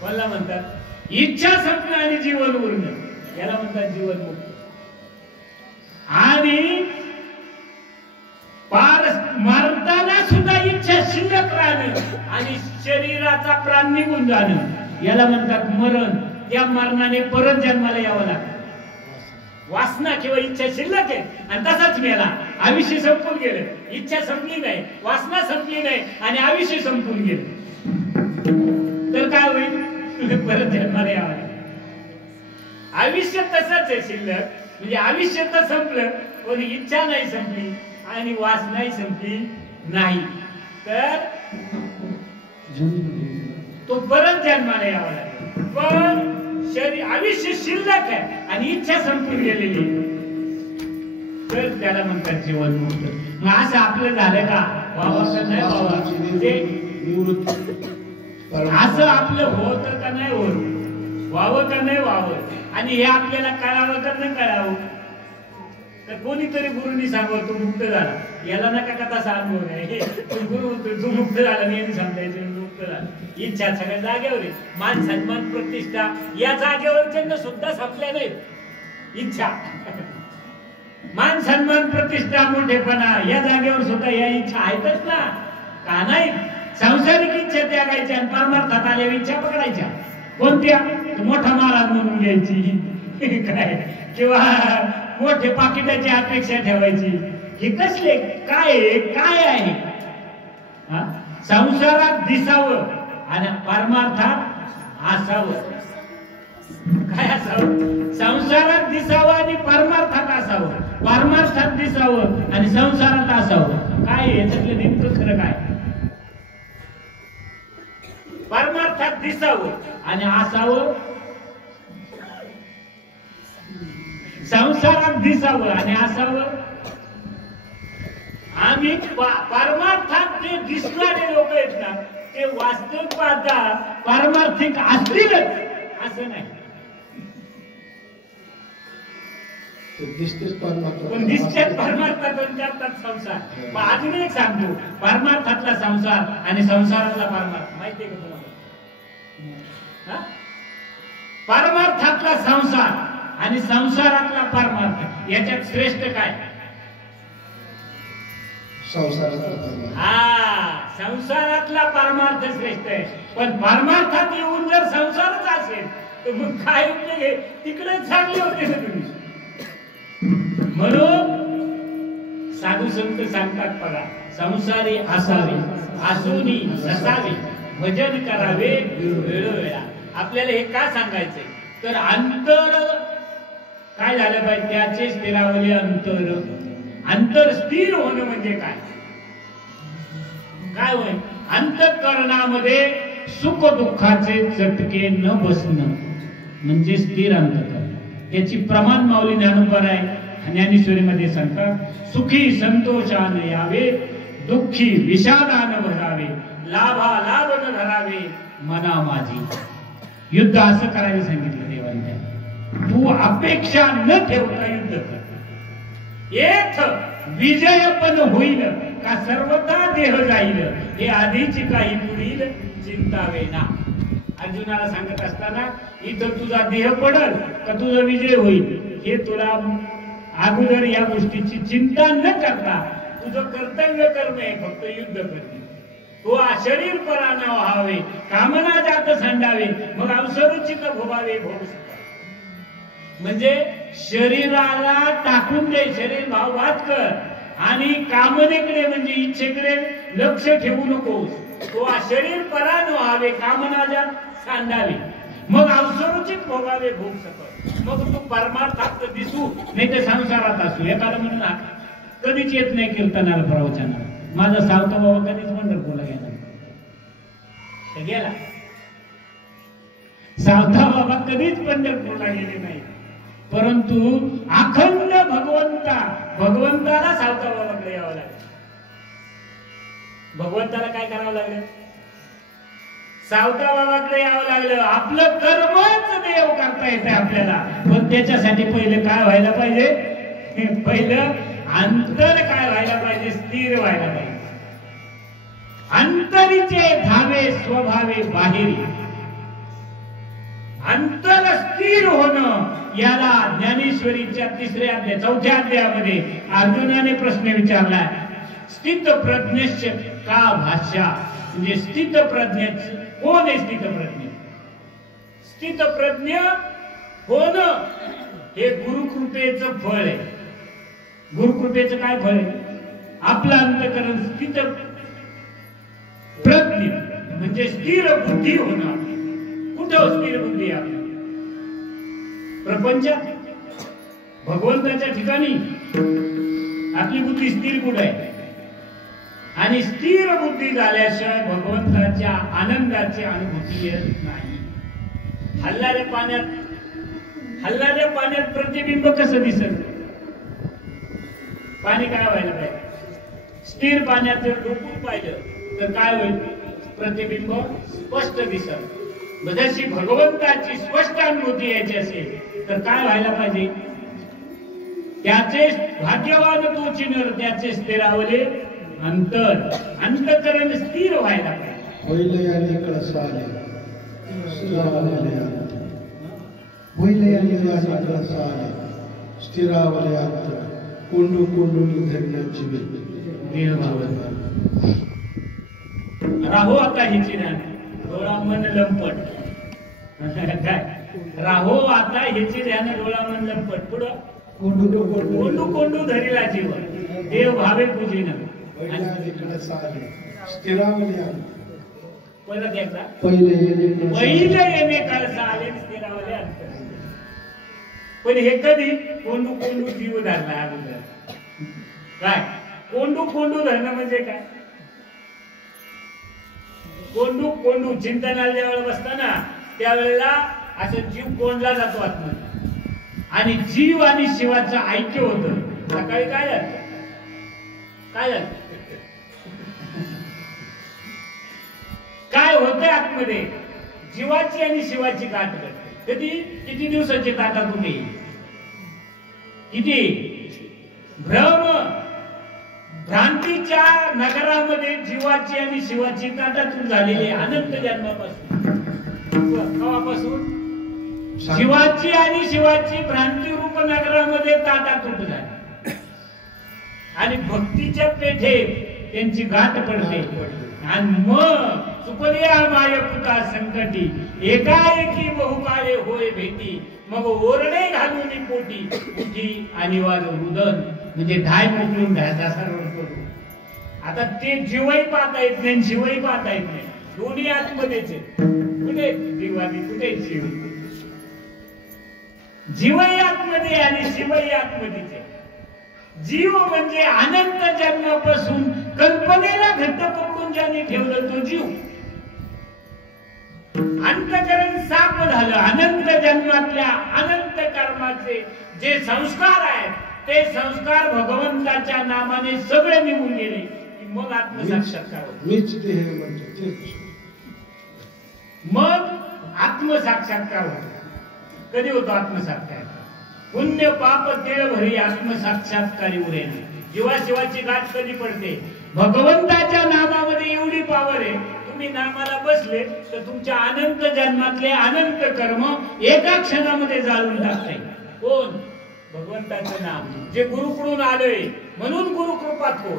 कोणाला म्हणतात? इच्छा स्वप्न आणि जीवन पूर्ण याला म्हणतात जीवनमुक्त. आणि पार मारताना सुद्धा इच्छा शिल्लक राहणं प्राण निघून जाणं याला म्हणतात मरण. त्या मरणाने परत जन्माला यावं लागतं. वासना किंवा इच्छा शिल्लक आहे आणि तसाच मेला. आयुष्य संपून गेलं, इच्छा संपली नाही, वासना संपली नाही आणि आयुष्य संपून गेलं, तर काय होईल? परत जन्माला यावं लागेल. आयुष्य तसंच आहे शिल्लक, म्हणजे आयुष्य तर संपलं पण इच्छा नाही संपली आणि वासनाही संपली नाही, तर तो परत जन्माला यावा लागेल. पण शरीर आयुष्य शिल्लक आहे आणि इच्छा संपून गेलेली तर त्याला म्हणतात जीवनमुक्त. मग असं आपलं झालं का? वावाचं नाही बाबा, असं आपलं होतं का नाही होत, व्हावं का नाही व्हावं, आणि हे आपल्याला कळावं का नाही कळावं. तर कोणीतरी गुरुनी सांगावं तू मुक्त झाला, याला नका कथा सांगू नये, तू गुरु तू मुक्त झाला नाही समजायचं, मुक्त झाला. इच्छा सगळ्या जागेवर आहे. मान सन्मान प्रतिष्ठा या जागेवर सुद्धा संपल्या नाहीत. इच्छा मान सन्मान प्रतिष्ठा मोठेपणा या जागेवर सुद्धा या इच्छा आहेतच ना, का नाही? सांसारिक इच्छा त्यागायच्या आणि परमार्थात आल्या इच्छा पकडायच्या. कोणत्या? मोठा महाराज म्हणून घ्यायची काय, किंवा मोठे पाकिटाची अपेक्षा ठेवायची. हे कसले काय आहे? संसारात दिसावं आणि परमार्थात असावं. काय असावं? संसारात दिसावं आणि परमार्थात असावं, परमार्थात दिसावं आणि संसारात असावं. काय याच्यातलं नेमकं खरं काय? परमार्थात दिसावं आणि असावं, संसारात दिसावं आणि असावं. आम्ही परमार्थात जे दिसणारे लोक आहेत ना, ते वास्तविक पाहता पारमार्थिक असतीलच असं नाही. पण दिसतेच परमार्थातून करतात संसार. पण अजून एक सांगतो, परमार्थातला संसार आणि संसारातला परमार्थ माहितीये का तुम्हाला? परमार्थातला संसार आणि संसारातला परमार्थ याच्यात श्रेष्ठ काय? संसारातला परमार्थ श्रेष्ठ आहे. पण परमार्थात येऊन जर संसारच असेल तर मग काय तिकडेच चांगले होते ना तुम्ही. म्हणून साधू संत सांगतात बघा, संसारी असावे असूनी नसावे, भजन करावे वेळोवेळा. आपल्याला हे का सांगायचंय तर अंतर काय झालं पाहिजे, त्याचे स्थिरावले अंतर. अंतर स्थिर होणं म्हणजे काय? काय होय? अंतःकरणामध्ये सुख दुःखाचे चटके न बसणं म्हणजे स्थिर अंतःकरण. याची प्रमाण माऊली ज्ञानोबा आहे ज्ञानेश्वरीमध्ये सांगतात, सुखी संतोषाने यावे, दुःखी विषादान भरावे, लाभा लाभ न धरावे मना माझी. युद्ध असं करायला सांगितलं देवाने. तू अपेक्षा न ठेवता युद्ध कर. एक विजय पण होईल का सर्वता देह जाईल, हे आधीची काही पुढील चिंतावे ना. अर्जुनाला सांगत असताना इथं तुझा देह पडल का तुझा विजय होईल हे तुला अगोदर या गोष्टीची चिंता न करता तुझं कर्तव्य कर्म आहे, फक्त युद्ध करणे. तो शरीर पराना व्हावे, कामना जात सांडावे, मग अवसरुचित भोगावे भोग. म्हणजे शरीराला टाकून दे, शरीर भाववाद कर आणि कामनेकडे म्हणजे इच्छेकडे लक्ष ठेवू नकोस. तो शरीर परान व्हावे, कामना जात सांडावे, मग अवसरुचित भोगावे भोग सकल. मग तू परमार्थात दिसू नाही तर संसारात असू. एखादा म्हणून कधीच येत नाही कीर्तनाला प्रवचनाला. माझा सावता बाबा कधीच पंढरपूरला गेला, सावता बाबा कधीच पंढरपूरला गेले नाही. परंतु अखंड भगवंताला सावता बाबाकडे यावं लागलं. भगवंताला काय करावं लागलं? सावता बाबाकडे यावं लागलं. आपलं कर्मच देव करता येते आपल्याला, पण त्याच्यासाठी पहिले काय व्हायला पाहिजे? पहिलं अंतर काय व्हायला पाहिजे? स्थिर व्हायला पाहिजे. अंतरीचे धावे स्वभावे बाहेरी. अंतर स्थिर होणं याला ज्ञानेश्वरीच्या 4थ्या अध्यायामध्ये अर्जुनाने प्रश्न विचारलाय. स्थित प्रज्ञश्च का भाष्या म्हणजे स्थितप्रज्ञ कोण आहे? स्थितप्रज्ञ. स्थितप्रज्ञ होणं हे गुरुकृपेचं फळ आहे. गुरुकृपेचं काय फळ आहे? आपलं अंतःकरण स्थित प्रज्ञ म्हणजे स्थिर बुद्धी होणं. कुठं स्थिर बुद्धी आहे? प्रपंचात, भगवंताच्या ठिकाणी आपली बुद्धी स्थिर कुठे आहे? आणि स्थिर बुद्धी झाल्याशिवाय भगवंताच्या आनंदाची अनुभूती येत नाही. हल्लाऱ्या पाण्यात प्रतिबिंब कसं दिसत? पाणी काय व्हायला पाहिजे? स्थिर पाण्यात जर डोकून पाहिलं तर काय होईल? प्रतिबिंब स्पष्ट दिसत. जशी भगवंताची स्पष्ट अनुभूती यायची असेल तर काय व्हायला पाहिजे? त्याचे भाग्यवान तो चिनर त्याचे स्थिरावले अंतकरण स्थिर व्हायला पाहिजे. होईल आणि कळसाले स्थिरावले अंत कोंडू कोंडू धरण्याची राहो आता हिची ना डोळा मन लंपट. काय राहो आता ह्याची ध्यान डोळा मन लंपट. पुढं कोंडू कोंडू धरीला जीवन देव भावे पूजेन. परत एकदा पहिले येणे कळसा आले स्थिरावले अंत. पण हे कधी? कोंडू कोंडू जीव धरला अगोदर. काय कोंडू कोंडू धरणं म्हणजे काय? कोंडू कोंडू चिंतनाला ज्यावेळेला बसताना त्यावेळेला असं जीव कोंडला जातो आतमध्ये आणि जीव आणि शिवाचं ऐक्य होतं. सकाळी काय झालं? काय झालं? काय होतंय आतमध्ये? जीवाची आणि शिवाची गाठ घडते. कधी? किती दिवसाची ताटातून येईल? किती भ्रांतीच्या नगरामध्ये जीवाची आणि शिवाची ताटातून झालेली अनंत जन्मापासून. केव्हापासून? शिवाची आणि शिवाची भ्रांती रूप नगरामध्ये ताटातूट झाली आणि भक्तीच्या पेठेत त्यांची गाठ पडते. आणि मग चुकल्या मायपुता संकटी एकाएकी बहुकाळे होय भेटी. मग ओरडे घालून पोटी उठी आणि वाज रुदन म्हणजे ढाय मोकळून ढायचा सर्व करू. आता ते जीवही पाहता येत नाही, शिवही पाहता येत नाही. दोन्ही आतमध्येच कुठे जीवानी कुठे शिव? जीवही आतमध्ये आणि शिवही आतमध्येच. जीव म्हणजे अनंत जन्मापासून कल्पनेला घट्ट पकडून ज्याने ठेवलं तो जीव. अंतकरण साफ झालं. अनंत जन्मातल्या अनंत कर्माचे जे संस्कार आहेत ते संस्कार भगवंताच्या नामाने सगळे निघून गेले की मग आत्मसाक्षात्कार होतो. मग आत्मसाक्षात्कार होतो. कधी होतो आत्मसाक्षात्कार? पुण्य पाप तेळ भरी आत्मसाक्षात्कारी उरेल. जीवाशिवाची गाठ कधी पडते? भगवंताच्या नामामध्ये एवढी पावर आहे. तुम्ही नामाला बसले तर तुमच्या अनंत जन्मातले अनंत कर्म एका क्षणामध्ये जाळून टाकते. कोण? भगवंताचं नाम जे गुरुकडून आलोय म्हणून गुरुकृपा थोर.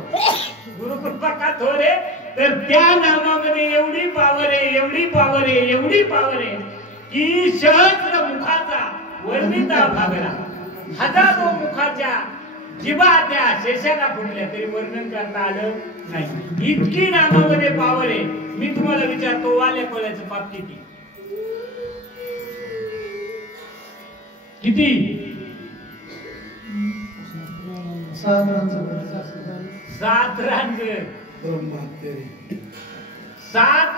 गुरुकृपा का थोर आहे? तर त्या नामामध्ये एवढी पावर आहे, एवढी पावर आहे, एवढी पावर आहे की सहस्र मुखाचा वर्णिता भागला. हजारो मुखाच्या जिभा त्या शेषाला फुटल्या तरी वर्णन करता आलं नाही. इतकी नामामध्ये पावर आहे. मी तुम्हाला विचारतो, वाल्या कोळ्याचं पाप किती? किती? 7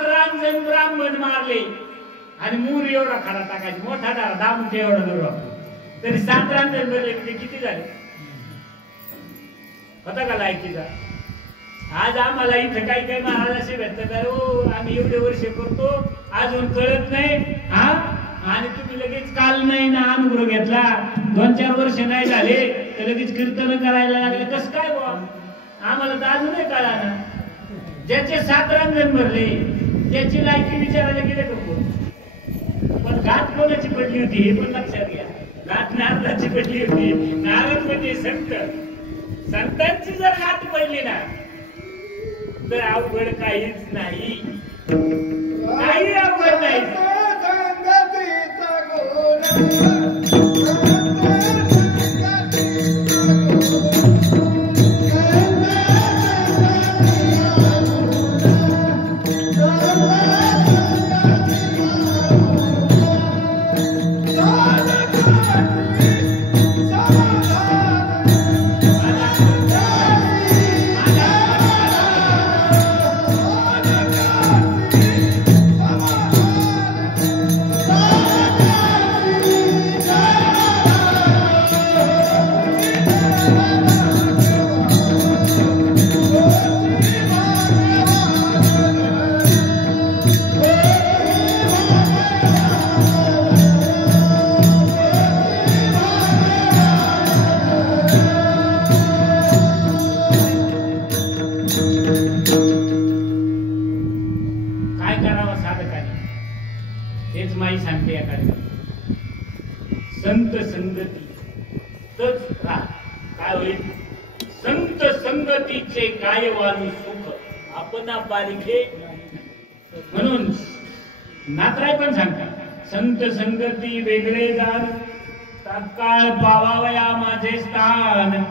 रांजण ब्राह्मण मारले आणि मूर एवढा खडा टाकायची मोठा झाला 10 मुठे एवढा धरू तरी 7 रांजण भरले म्हणजे किती झाले? होता का लायकीचा? आज आम्हाला इथं काही काही महाराज असे भेटतात, हो आम्ही एवढे वर्ष करतो अजून कळत नाही हा, आणि तुम्ही लगेच काल नाही ना अनुभव घेतला 2-4 वर्ष नाही झाले तर लगेच कीर्तन करायला लागले. कसं काय बुवा? आम्हाला तर अजूनही कळा ना. ज्याचे 7 रांजण भरले त्याची लायकी विचारायला गेले का कोण? पण गाठ कोणाची पडली होती हे पण लक्षात घ्या. गाठ नारदाची पडली होती. नारद म्हणजे संत. संतांची जर गाठ पडली ना तर अवघड काहीच नाही, काही अवघड नाही. हेच माई सांगते या कार्यक्रमात. संत संगती तच राह, काय होईल? संत संगतीचे काय वाणू सुख आपणा पारिखे. म्हणून नात्राय पण सांगतात, संत संगती वेगळे जाण, तात्काळ पावावया माझे स्थान,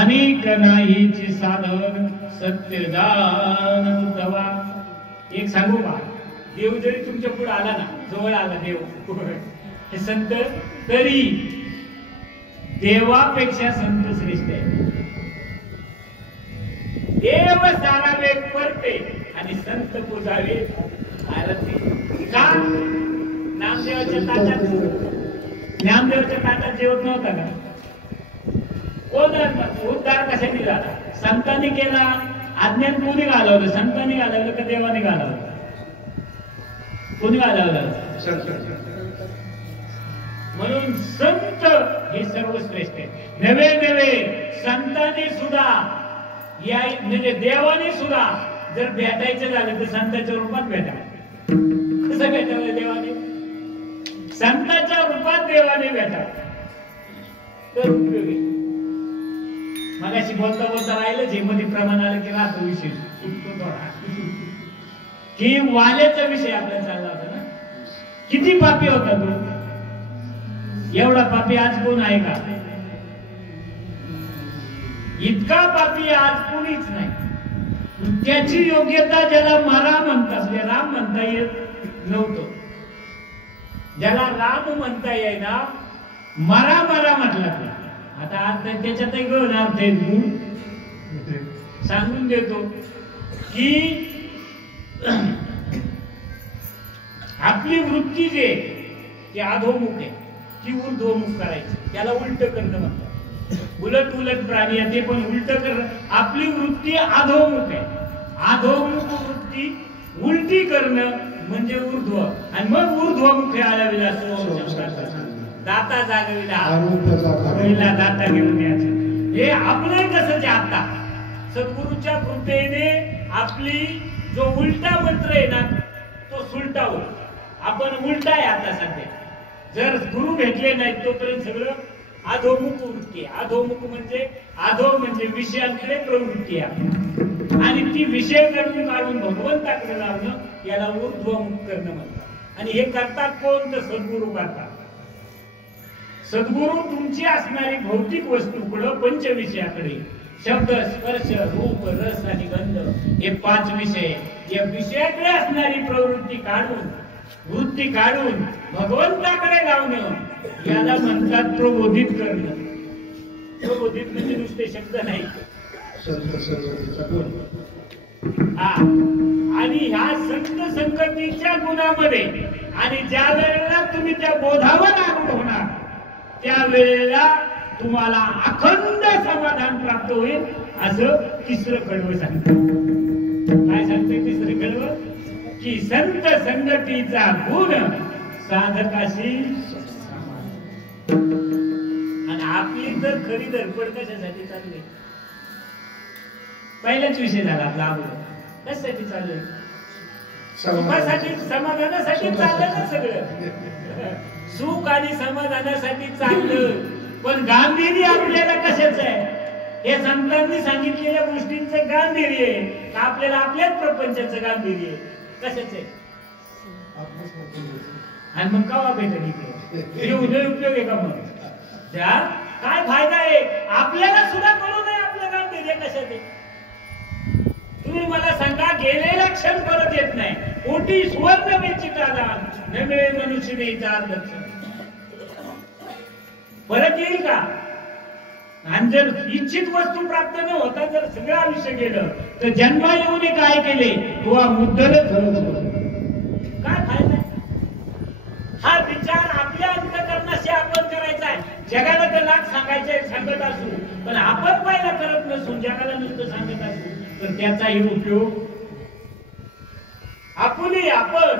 अनेक नाहीचे साधन सत्यदान दवा. एक सांगू का, देव जरी तुमच्या पुढे आला ना, जवळ आला देव, हे संत तरी देवापेक्षा संत श्रेष्ठ आहे. देव सारावे परते आणि संत पूजावे आरती. का? नामदेवाच्या ताटात, ज्ञानदेवाच्या ताटात जेवत नव्हता का? कोण उद्धार कशाने झाला? संतांनी केला. अज्ञान कोणी घालवलं? संतांनी घालवलं का देवाने घालवलं? कोणी घालवलं? म्हणून संत हे सर्वश्रेष्ठ आहे. नवे नवे संतांनी सुद्धा या म्हणजे देवाने सुद्धा जर भेटायचं झालं तर संतांच्या रूपात भेटावं. कसं भेटावं देवाने? संतांच्या रूपात देवाने भेटावं तर उपयोगी. मगाशी बोलता बोलता राहिलं जे मध्ये प्रमाण आलं की राहतो विषय सुटतो थोडा, की वाल्याचा विषय आपला चालला होता ना. किती पापी होता तो? एवढा पापी आज कोण आहे का? इतका पापी आज कोणीच नाही. त्याची योग्यता ज्याला मारा म्हणतात, राम म्हणता येत नव्हतं, ज्याला राम म्हणता येईना, मारा मारा म्हटलं. आता आज त्याच्यातही गण अर्थ आहे. सांगून देतो की आपली वृत्ती जे ते अधोमुख आहे, ती ऊर्ध्वमुख करायची, त्याला उलट करणं म्हणतात. उलट उलट प्राणी आहे ते पण उलट करणं. आपली वृत्ती अधोमुख आहे. अधोमुख वृत्ती उलटी करणं म्हणजे ऊर्ध्व. आणि मग ऊर्ध्वमुखी आल्याविला दाता जागविला दाता घेऊन यायचं. हे आपलं कसं जे आता सद्गुरूच्या कृपेने आपली जो उलटा मंत्र आहे ना तो सुलटा होईल. आपण उलटा आहे आता सध्या. जर गुरु भेटले नाही तोपर्यंत सगळं अधोमुख वृत्ती. अधोमुख म्हणजे अधो म्हणजे विषयांकडे प्रवृत्ती आहे आणि ती विषय काढून भगवंताकडे लावणं याला ऊर्ध्वमुख करणं म्हणतात. आणि हे करतात कोण? तर सद्गुरू करतात. सद्गुरू तुमची असणारी भौतिक वस्तूकडे पंचविषयाकडे शब्द स्पर्श रूप रस आणि गंध हे 5 विषय या विषयाकडे असणारी प्रवृत्ती काढून वृत्ती काढून भगवंताकडे लावणं याला म्हणतात प्रबोधित करणं. प्रबोधित म्हणजे नुसते शब्द नाही. आणि ह्या संत संगतीच्या गुणामध्ये आणि ज्या वेळेला तुम्ही त्या बोधावर आरूढ होणार त्या वेळेला तुम्हाला अखंड समाधान प्राप्त होईल असं तिसरं कडवं सांगतं. काय सांगते तिसरं कडवं? की संत संगतीचा गुण साधकाशी. आणि आपली तर खरी धडपड कशासाठी चालली? पहिलाच विषय झाला आपला अगोदर. कशासाठी चाललंय? सुखासाठी समाधानासाठी चाललं ना सगळं. सुख आणि समाधानासाठी चाललं. पण गांधीजी आपल्याला कशाच आहे? हे संतांनी सांगितलेल्या गोष्टींचं गांभीर्य आहे का आपल्याला आपल्याच प्रपंचाचं गांभीर्य आहे? कशाच आहे? आणि मग कवा भेटेल इथे उदय उपयोग आहे का? मग त्या काय फायदा आहे? आपल्याला सुद्धा कळू नये आपलं गांभीर्य कशात आहे. तुम्ही मला सांगा, गेलेला क्षण परत येत नाही. कोटी सुवर्ण वेचिता दान न मिळे मनुष्य देईचा दर्शन. परत येईल का? आणि जर इच्छित वस्तू प्राप्त न होता जर सगळं आयुष्य गेलं तर जन्मा येऊन काय केले किंवा मुद्दलच काय फायदा? हा विचार आपल्या अंतःकरणाशी आपण करायचा आहे. जगाला तर लाख सांगायचे सांगत असू, पण आपण पहिला करत नसून जगाला नुसतं सांगत असू तर त्याचाही उपयोग आपण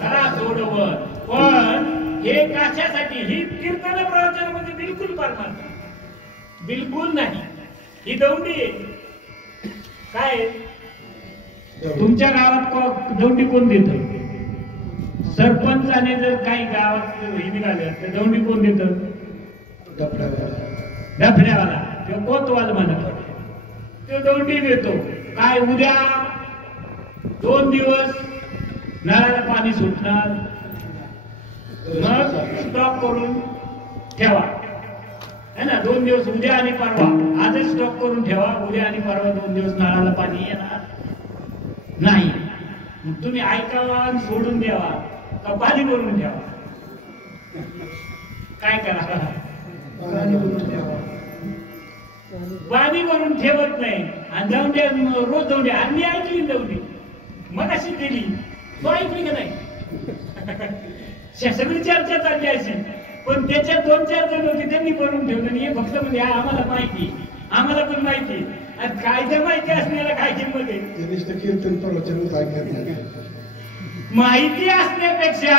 करा सोडवत. पण हे कशासाठी? ही कीर्तन प्रवचनामध्ये बिलकुल परमार्थ बिलकुल नाही. ही दौंडी आहे. काय तुमच्या गावात दौंडी कोण देत? सरपंचाने जर काही गावात हे निघाले तर दौंडी कोण देत? डफड्यावाला किंवा कोतवाल म्हणत तो दौंडी देतो. काय उद्या 2 दिवस नळाला पाणी सुटणार, मग स्टॉक करून ठेवा है ना. 2 दिवस उद्या आणि परवा, आजच स्टॉक करून ठेवा. उद्या आणि परवा 2 दिवस नळाला पाणी येणार नाही. तुम्ही ऐकावा आणि सोडून द्यावा का पाणी भरून ठेवा? काय करा? पाणी भरून ठेवत नाही. आणि दौंड्या रोज दौंड्या आणि ऐकली दौंडी मग अशी दिली तो ऐकली का नाही? सगळी चर्चा चालली अशी. पण त्याच्यात 2-4 जण होते त्यांनी भरून ठेवलं. हे फक्त म्हणजे आम्हाला माहिती, आम्हाला पण माहिती. आणि कायदा माहिती असण्याला काय किंमत आहे? माहिती असण्यापेक्षा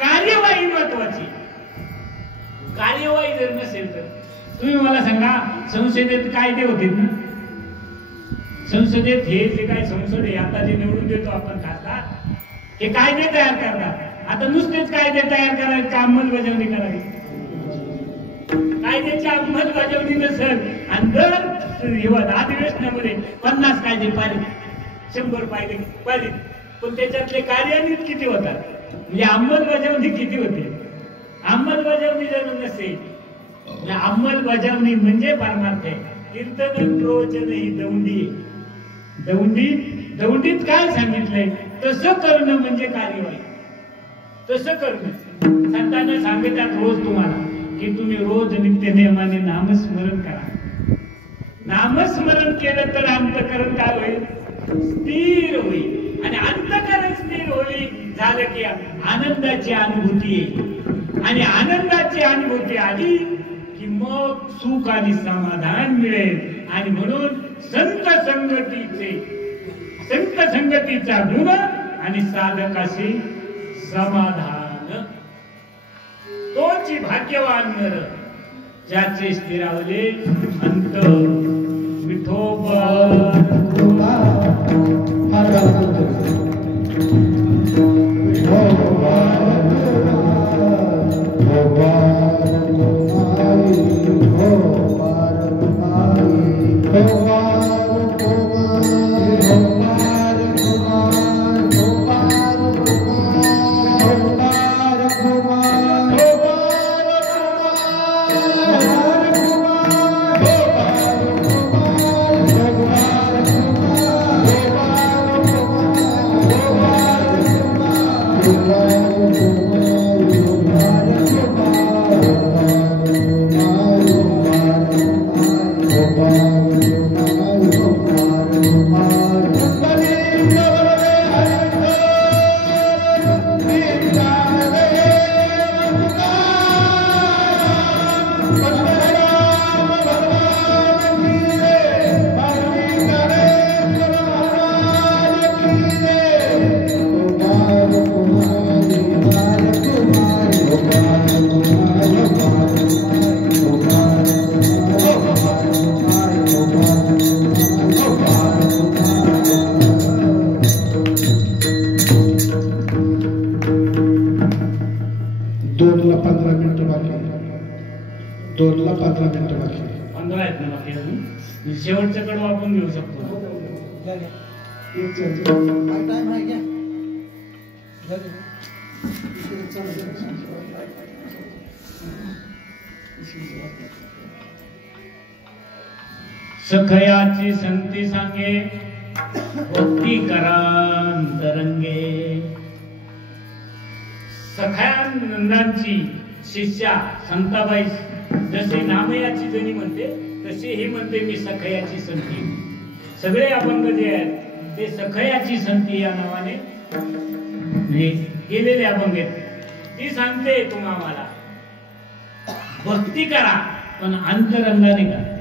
कार्यवाही महत्वाची. कार्यवाही जर नसेल तर तुम्ही मला सांगा, संसदेत कायदे होते ना? संसदेत हे जे काही संसद आहे आता जे निवडून देतो आपण खासदार, हे कायदे तयार करतात. आता नुसतेच कायदे तयार करायचे का अंमलबजावणी करावी? कायद्याची अंमलबजावणी नसेल आणि दर अधिवेशनामध्ये 50 कायदे पारित, 100 कायदे पारित, पण त्याच्यातले कार्यान्वित किती होतात? म्हणजे अंमलबजावणी किती होते? अंमलबजावणी जर नसेल, अंमलबजावणी म्हणजे परमार्थ आहे. कीर्तन प्रवचन ही दौंडी. दौंडीत काय सांगितलंय तसं करणं म्हणजे कार्यवाही. तसं करणं संतांना सांगतात रोज तुम्हाला की तुम्ही रोज नित्य नियमाने नामस्मरण करा. नामस्मरण केलं तर अंतःकरण काय होईल? स्थिर होईल. आणि अंतःकरण स्थिर होईल झालं की आनंदाची अनुभूती येईल. आणि आनंदाची अनुभूती आली की मग सुख आणि समाधान मिळेल. आणि म्हणून संत संगतीचा गुण आणि साधकाशी समाधान, तोची भाग्यवान नर ज्याचे स्थिरावले अंत. विठोबा दोनला 15 मिनिटं बाकी. 15 आहेत ना बाकी अजून. शेवटचं कडू आपण घेऊ शकतो. टाइम आहे क्या सखयाची संगती सांगे भक्ती करांतरंगे. सखयानंदांची शिष्या संताबाई जसे नामयाची जणी म्हणते तसे हे म्हणते मी सखयाची संती. सगळे अभंग जे आहेत ते सखयाची संती या नावाने केलेले अभंग आहेत. ती सांगते तुम्हाला भक्ती करा पण अंतरंगाने करा.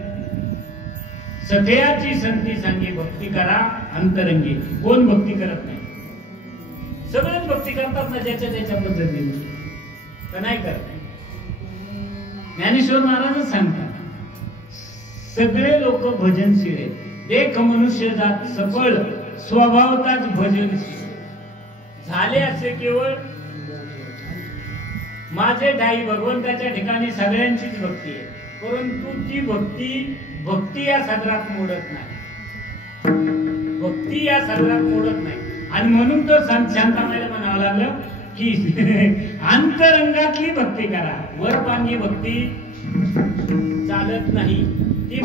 सखयाची संती सांगे भक्ती करा अंतरंगी. कोण भक्ती करत नाही? सगळेच भक्ती करतात ना ज्याच्या त्याच्या पद्धतीने, तर नाही करत. ज्ञानेश्वर महाराजच सांगतात सगळे लोक भजनशील आहेत. एक मनुष्य जात सफळ स्वभावताच भजनशील झाले असे केवळ माझे ठाई. भगवंताच्या ठिकाणी सगळ्यांचीच भक्ती आहे, परंतु ती भक्ती या सागरात मोडत नाही. भक्ती या सागरात मोडत नाही. आणि म्हणून तर शांतामाईला म्हणावं लागलं की अंतरंगातली भक्ती करा. वरपांगी भक्ती चालत नाही. ती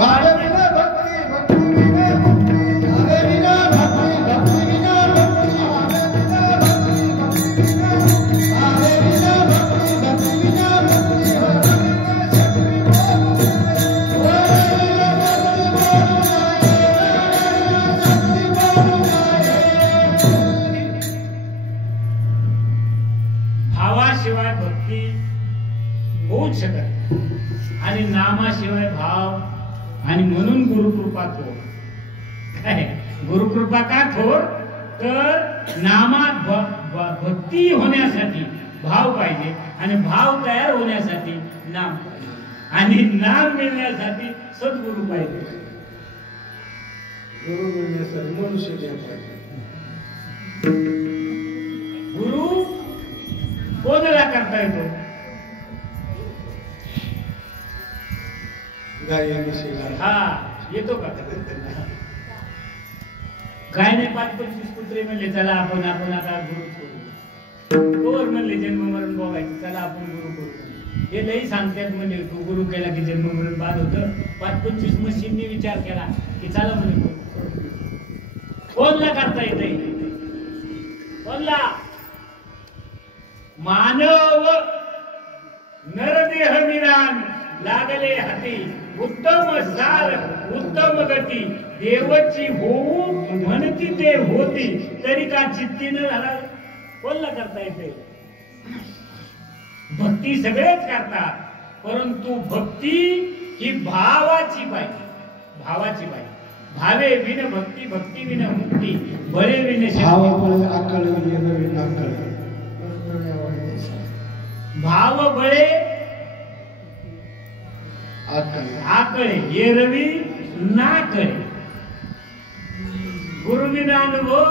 भावाशिवाय भक्ती होऊच शकत आणि नामाशिवाय भाव. आणि म्हणून गुरुकृपा थोर. काय गुरुकृपा का थोर? तर नामात भक्ती होण्यासाठी भाव पाहिजे आणि भाव तयार होण्यासाठी नाम पाहिजे आणि नाम मिळण्यासाठी सद्गुरु पाहिजे. गुरु मिळण्यासाठी मनुष्य पाहिजे. गुरु कोणाला करता येतो? हा येतो का? काय नाही 5-25 कुत्रे म्हणले चला आपण आता गुरु करू. तोवर म्हणले जन्म मरण बघायचं चला आपण गुरु करू. हे लई सांगतात म्हणजे तू गुरु केला की जन्म मरण बाद होतं. 5-25 मशीननी विचार केला की चला म्हणजे कोणला करता येते? कोणला? मानव नरदेह निरान लागले हाती. उत्तम सार उत्तम गती देवची होऊ म्हणती ते होती तरी का चित्ती न झाला. कोणला करता येते? भक्ती सगळेच करतात, परंतु भक्ती ही भावाची पाहिजे. भावाची पाहिजे. भावे विन भक्ती भक्ती विन मुक्ती बळे विन भाव बळे आकळे एरवी ना कळे. गुरुविना अनुभव.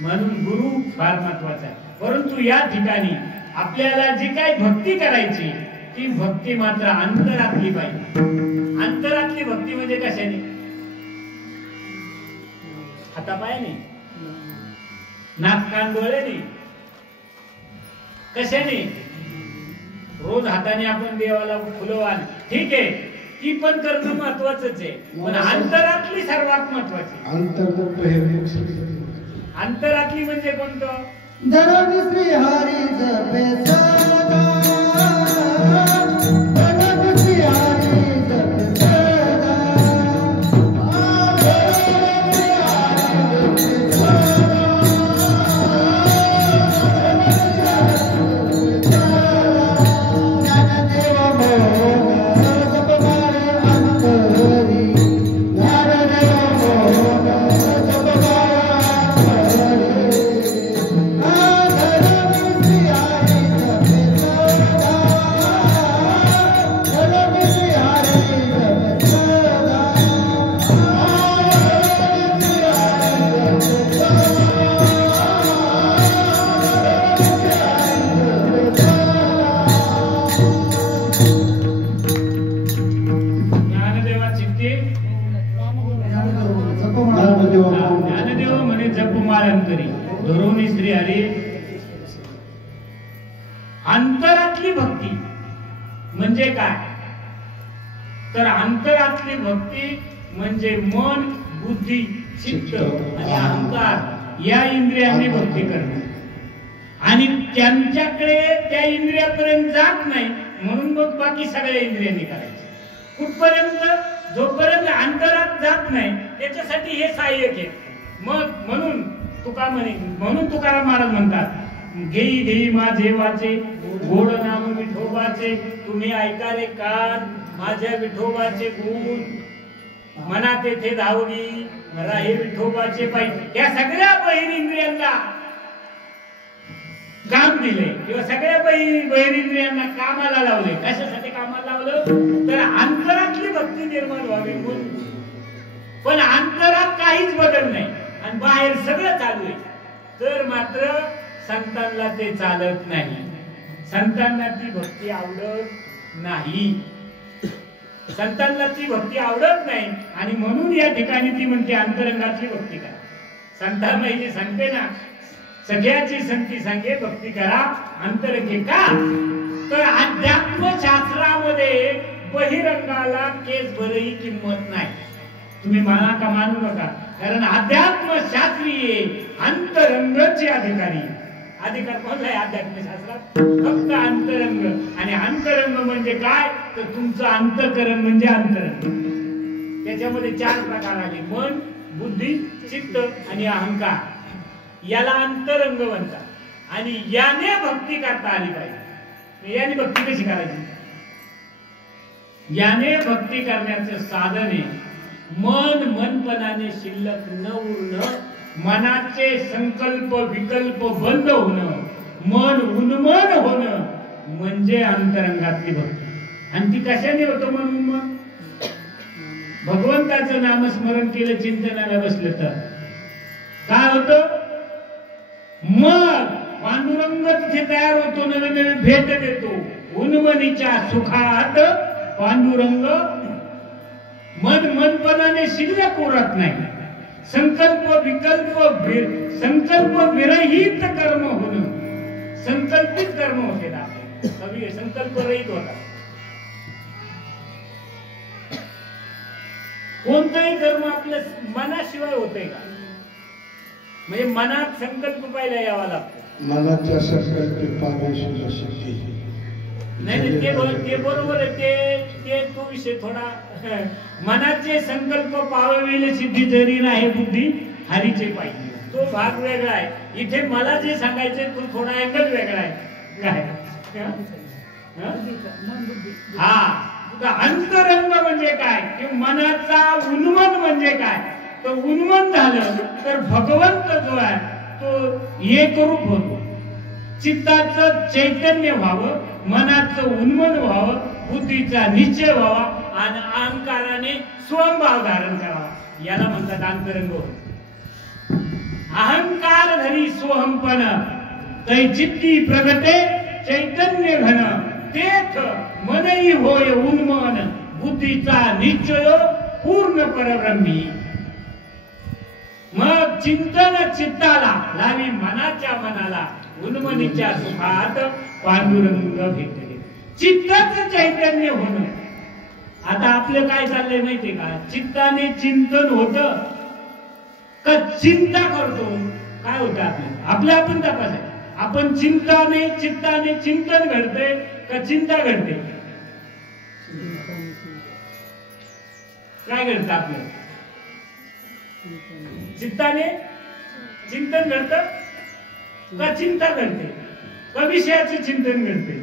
म्हणून गुरु फार महत्वाचा आहे. परंतु या ठिकाणी आपल्याला जी काही भक्ती करायची ती भक्ती मात्र अंतरातली पाहिजे. अंतरातली भक्ती म्हणजे कशाने? हातापायाने, नाक कान डोळ्याने, कशाने? रोज हाताने आपण देवाला फुलवाल ठीक आहे, ती पण करणं महत्वाचंच आहे, पण अंतरातली सर्वात महत्वाची. अंतरातली म्हणजे कोणतं? श्री हरी जपे सदा, श्री हरी जपे सदा, म्हणजे काय? तर अंतरातली भक्ती म्हणजे मन, बुद्धी, चित्त आणि अहंकार या इंद्रियांनी भक्ती करणे. आणि त्यांच्याकडे त्या इंद्रियापर्यंत जात नाही म्हणून मग बाकी सगळ्या इंद्रियांनी करायचे. कुठपर्यंत? जोपर्यंत अंतरात जात नाही त्याच्यासाठी हे सहाय्यक आहे. मग म्हणून तुकाराम महाराज म्हणतात, घेई घेई माझे वाचे गोड नाम विठोबाचे, तुम्ही ऐका रे कान माझ्या विठोबाचे गुण, मना तेथे धावली मला हे विठोबाचे पाहिजे. या सगळ्या बहिरेंद्रियांना काम दिले किंवा सगळ्या बहिरेंद्रियांना कामाला लावले. कशासाठी कामाला लावलं? तर अंतरातली भक्ती निर्माण व्हावी म्हणून. पण अंतरात काहीच बदल नाही आणि बाहेर सगळं चालू आहे, तर मात्र संतांना ते चालत नाही. संतांना ती भक्ती आवडत नाही. संतांना ती भक्ती आवडत नाही आणि म्हणून या ठिकाणी ती म्हणते अंतरंगातली भक्ती करा. संतांना जे सांगते ना, सगळ्याची संगती सांगे भक्ती करा अंतरंगे. का? तर अध्यात्मशास्त्रामध्ये बहिरंगाला केस भरही किंमत नाही. तुम्ही माना का मानू नका, कारण अध्यात्मशास्त्रीय अंतरंगाचे अधिकारी. अधिकार कोणता आहे अध्यात्मशास्त्रात? फक्त अंतरंग. आणि अंतरंग म्हणजे काय? तर तुमचं अंतःकरण म्हणजे अंतरंग. त्याच्यामध्ये 4 प्रकार आले: मन, बुद्धी, चित्त आणि अहंकार. याला अंतरंग म्हणतात. आणि याने भक्ती करता आली पाहिजे. याने भक्ती कशी करायची? याने भक्ती करण्याचं साधन आहे मन मनपणाने शिल्लक न उरणं, मनाचे संकल्प विकल्प बंद होणं, मन उन्मन होणं म्हणजे अंतरंगातली भक्ती. आणि ती कशाने होतं? मन उन्मन. भगवंताचं नामस्मरण केलं, चिंतनाला बसलं तर काय होतं? मग पांडुरंग तिथे तयार होतो, नवीन नवीन भेट देतो. उन्मनीच्या सुखात पांडुरंग मन मनपणाने शिल्लक उरत नाही. संकल्प विरहित कर्म होणं, संकल्पित कर्म होते ना. कवी संकल्प रहित होता. कोणतंही कर्म आपल्या मनाशिवाय होते का? म्हणजे मनात संकल्प पाहिला यावा लागतो. मनाच्या संकल्पावेश सिद्धी नाही, ते बरोबर आहे. ते तो विषय थोडा मनाचे संकल्प पावविले सिद्धी जरी नाही बुद्धी हरीचे पाहिजे, तो भाग वेगळा आहे. इथे मला जे सांगायचे तो थोडा अँगल वेगळा आहे. काय? हा, अंतरंग म्हणजे काय? की मनाचा उन्मन म्हणजे काय? तर उन्मन झालं तर भगवंत जो आहे तो एकरूप होतो. चित्ताचं चैतन्य व्हावं, मनाचं उन्मन व्हावं, बुद्धीचा निश्चय व्हावा आणि अहंकाराने स्वभाव धारण करावा. याला म्हणतात अंतरंग. अहंकार धरी सोहमपण तै चित्ती प्रगटे चैतन्य घन, तेथ मनई होय उन्मन, बुद्धीचा निश्चय पूर्ण परब्रह्मी. मग चिंतन चित्ताला लावी मनाच्या मनाला, उन्मनीच्या सुखात पांडुरंग भेटले. चित्ताचं चैतन्य होणं. आता आपलं काय चाललंय माहितीये का? चित्ताने चिंतन होतं का चिंता करतो? काय होतं आपलं आपण तपासाय. आपण चिंताने चिंतन घडते का चिंता घडते? काय घडतं आपलं? चित्ताने चिंतन घडतं का चिंता घडते? का विषयाचे चिंतन घडते?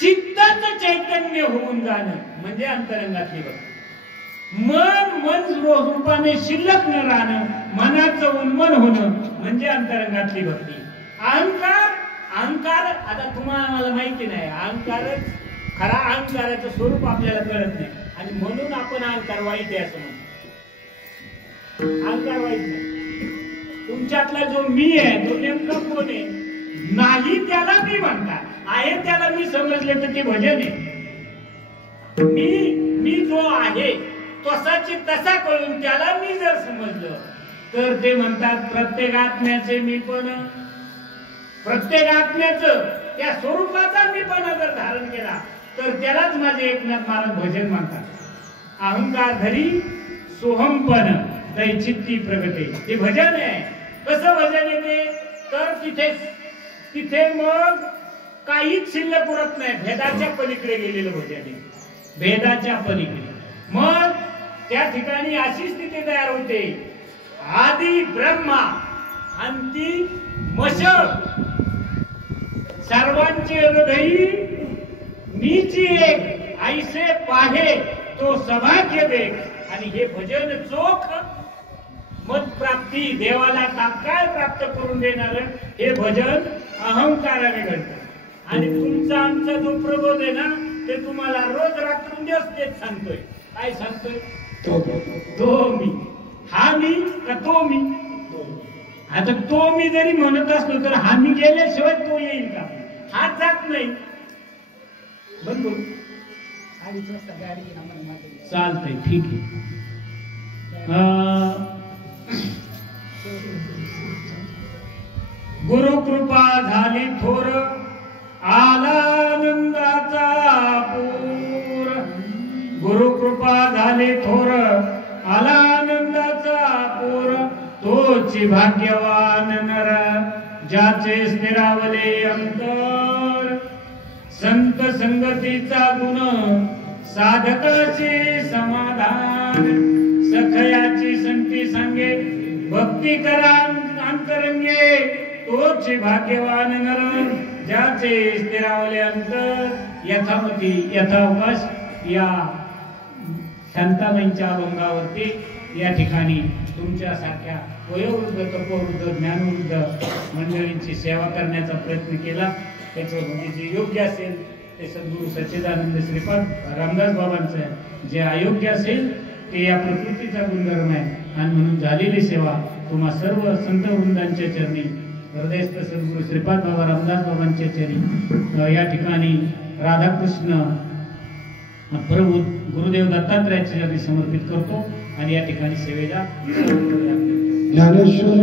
चित्ताचं चैतन्य होऊन जाणं म्हणजे अंतरंगातली भक्ती. मन रूपाने शिल्लक न राहणं, मनाचं उन्मन होणं म्हणजे अंतरंगातली भक्ती. अहंकार आता तुम्हाला मला माहिती नाही. अहंकारच खरा अहंकाराचं स्वरूप आपल्याला कळत नाही आणि म्हणून आपण अहंकार वाईट आहे असं म्हणतो. अहंकार वाईट नाही. तुमच्यातला जो मी आहे तो नेमका कोण आहे? नाही त्याला मी म्हणतात, आहे त्याला मी समजले तर ते भजन आहे. मी जो आहे तसाची तसा कळून त्याला मी जर समजलं तर ते म्हणतात प्रत्येक आत्म्याचे मी पण. प्रत्येक आत्म्याचं त्या स्वरूपाचा मीपणा जर धारण केला तर त्यालाच माझे एकनाथ महाराज भजन म्हणतात. अहंकार धरी सोहमपण दैचित्ती प्रगते, हे भजन आहे. कसं भजन येते तर तिथे मग काहीच शिल्लक उरत नाही. भेदाच्या पलीकडे गेलेलं भजन आहे, भेदाच्या पलीकडे. मग त्या ठिकाणी अशी स्थिती तयार होते, आदि ब्रह्मा अंती मशक, सर्वांचे हृदयी मीची एक, ऐसे पाहे तो सभाग्य देख. आणि हे भजन चोख मत प्राप्ती, देवाला तात्काळ प्राप्त करून देणार हे भजन अहंकाराने घडतं. आणि तुमचा आमचा जो प्रबोध आहे ना, ते तुम्हाला रोज रात्रंदिवस तेच सांगतोय. काय सांगतोय? तो मी, हा मी का तो मी? आता तो मी जरी म्हणत असलो तर हा मी गेल्याशिवाय तो येईल का? हा जात नाही. बंद चालतंय, ठीक आहे. गुरु कृपा झाली थोर, आनंदाचा पूर. गुरु कृपा झाली थोर, आनंदाचा पूर. तोची भाग्यवान नर, ज्याचे स्थिरावले अंतर. संत संगतीचा गुण, साधकाचे समाधान. सखयाची संती सांगे, भक्ती करा अंतरंगे. तोची भाग्यवान नर, ज्याचे स्थिरावले अंतर. यथामती यथावकाश या शांताबाईंच्या अभंगावरती या ठिकाणी तुमच्यासारख्या वयोवृद्ध, तपोवृद्ध, ज्ञानवृद्ध मंडळींची सेवा करण्याचा प्रयत्न केला. त्याच्यामध्ये जे योग्य असेल ते सद्गुरू सच्चिदानंद श्रीपाद रामदास बाबांचं, जे अयोग्य असेल ते या प्रकृतीचा गुणधर्म आहे. आणि म्हणून झालेली सेवा तुम्हा सर्व संत वृंदांच्या चरणी, हृदयस्थ सद्गुरू श्रीपाद बाबा रामदास बाबांच्या चरणी, या ठिकाणी राधाकृष्ण प्रभू गुरुदेव दत्तात्रयाच्या चरणी समर्पित करतो. आणि या ठिकाणी सेवेला ज्ञानेश्वर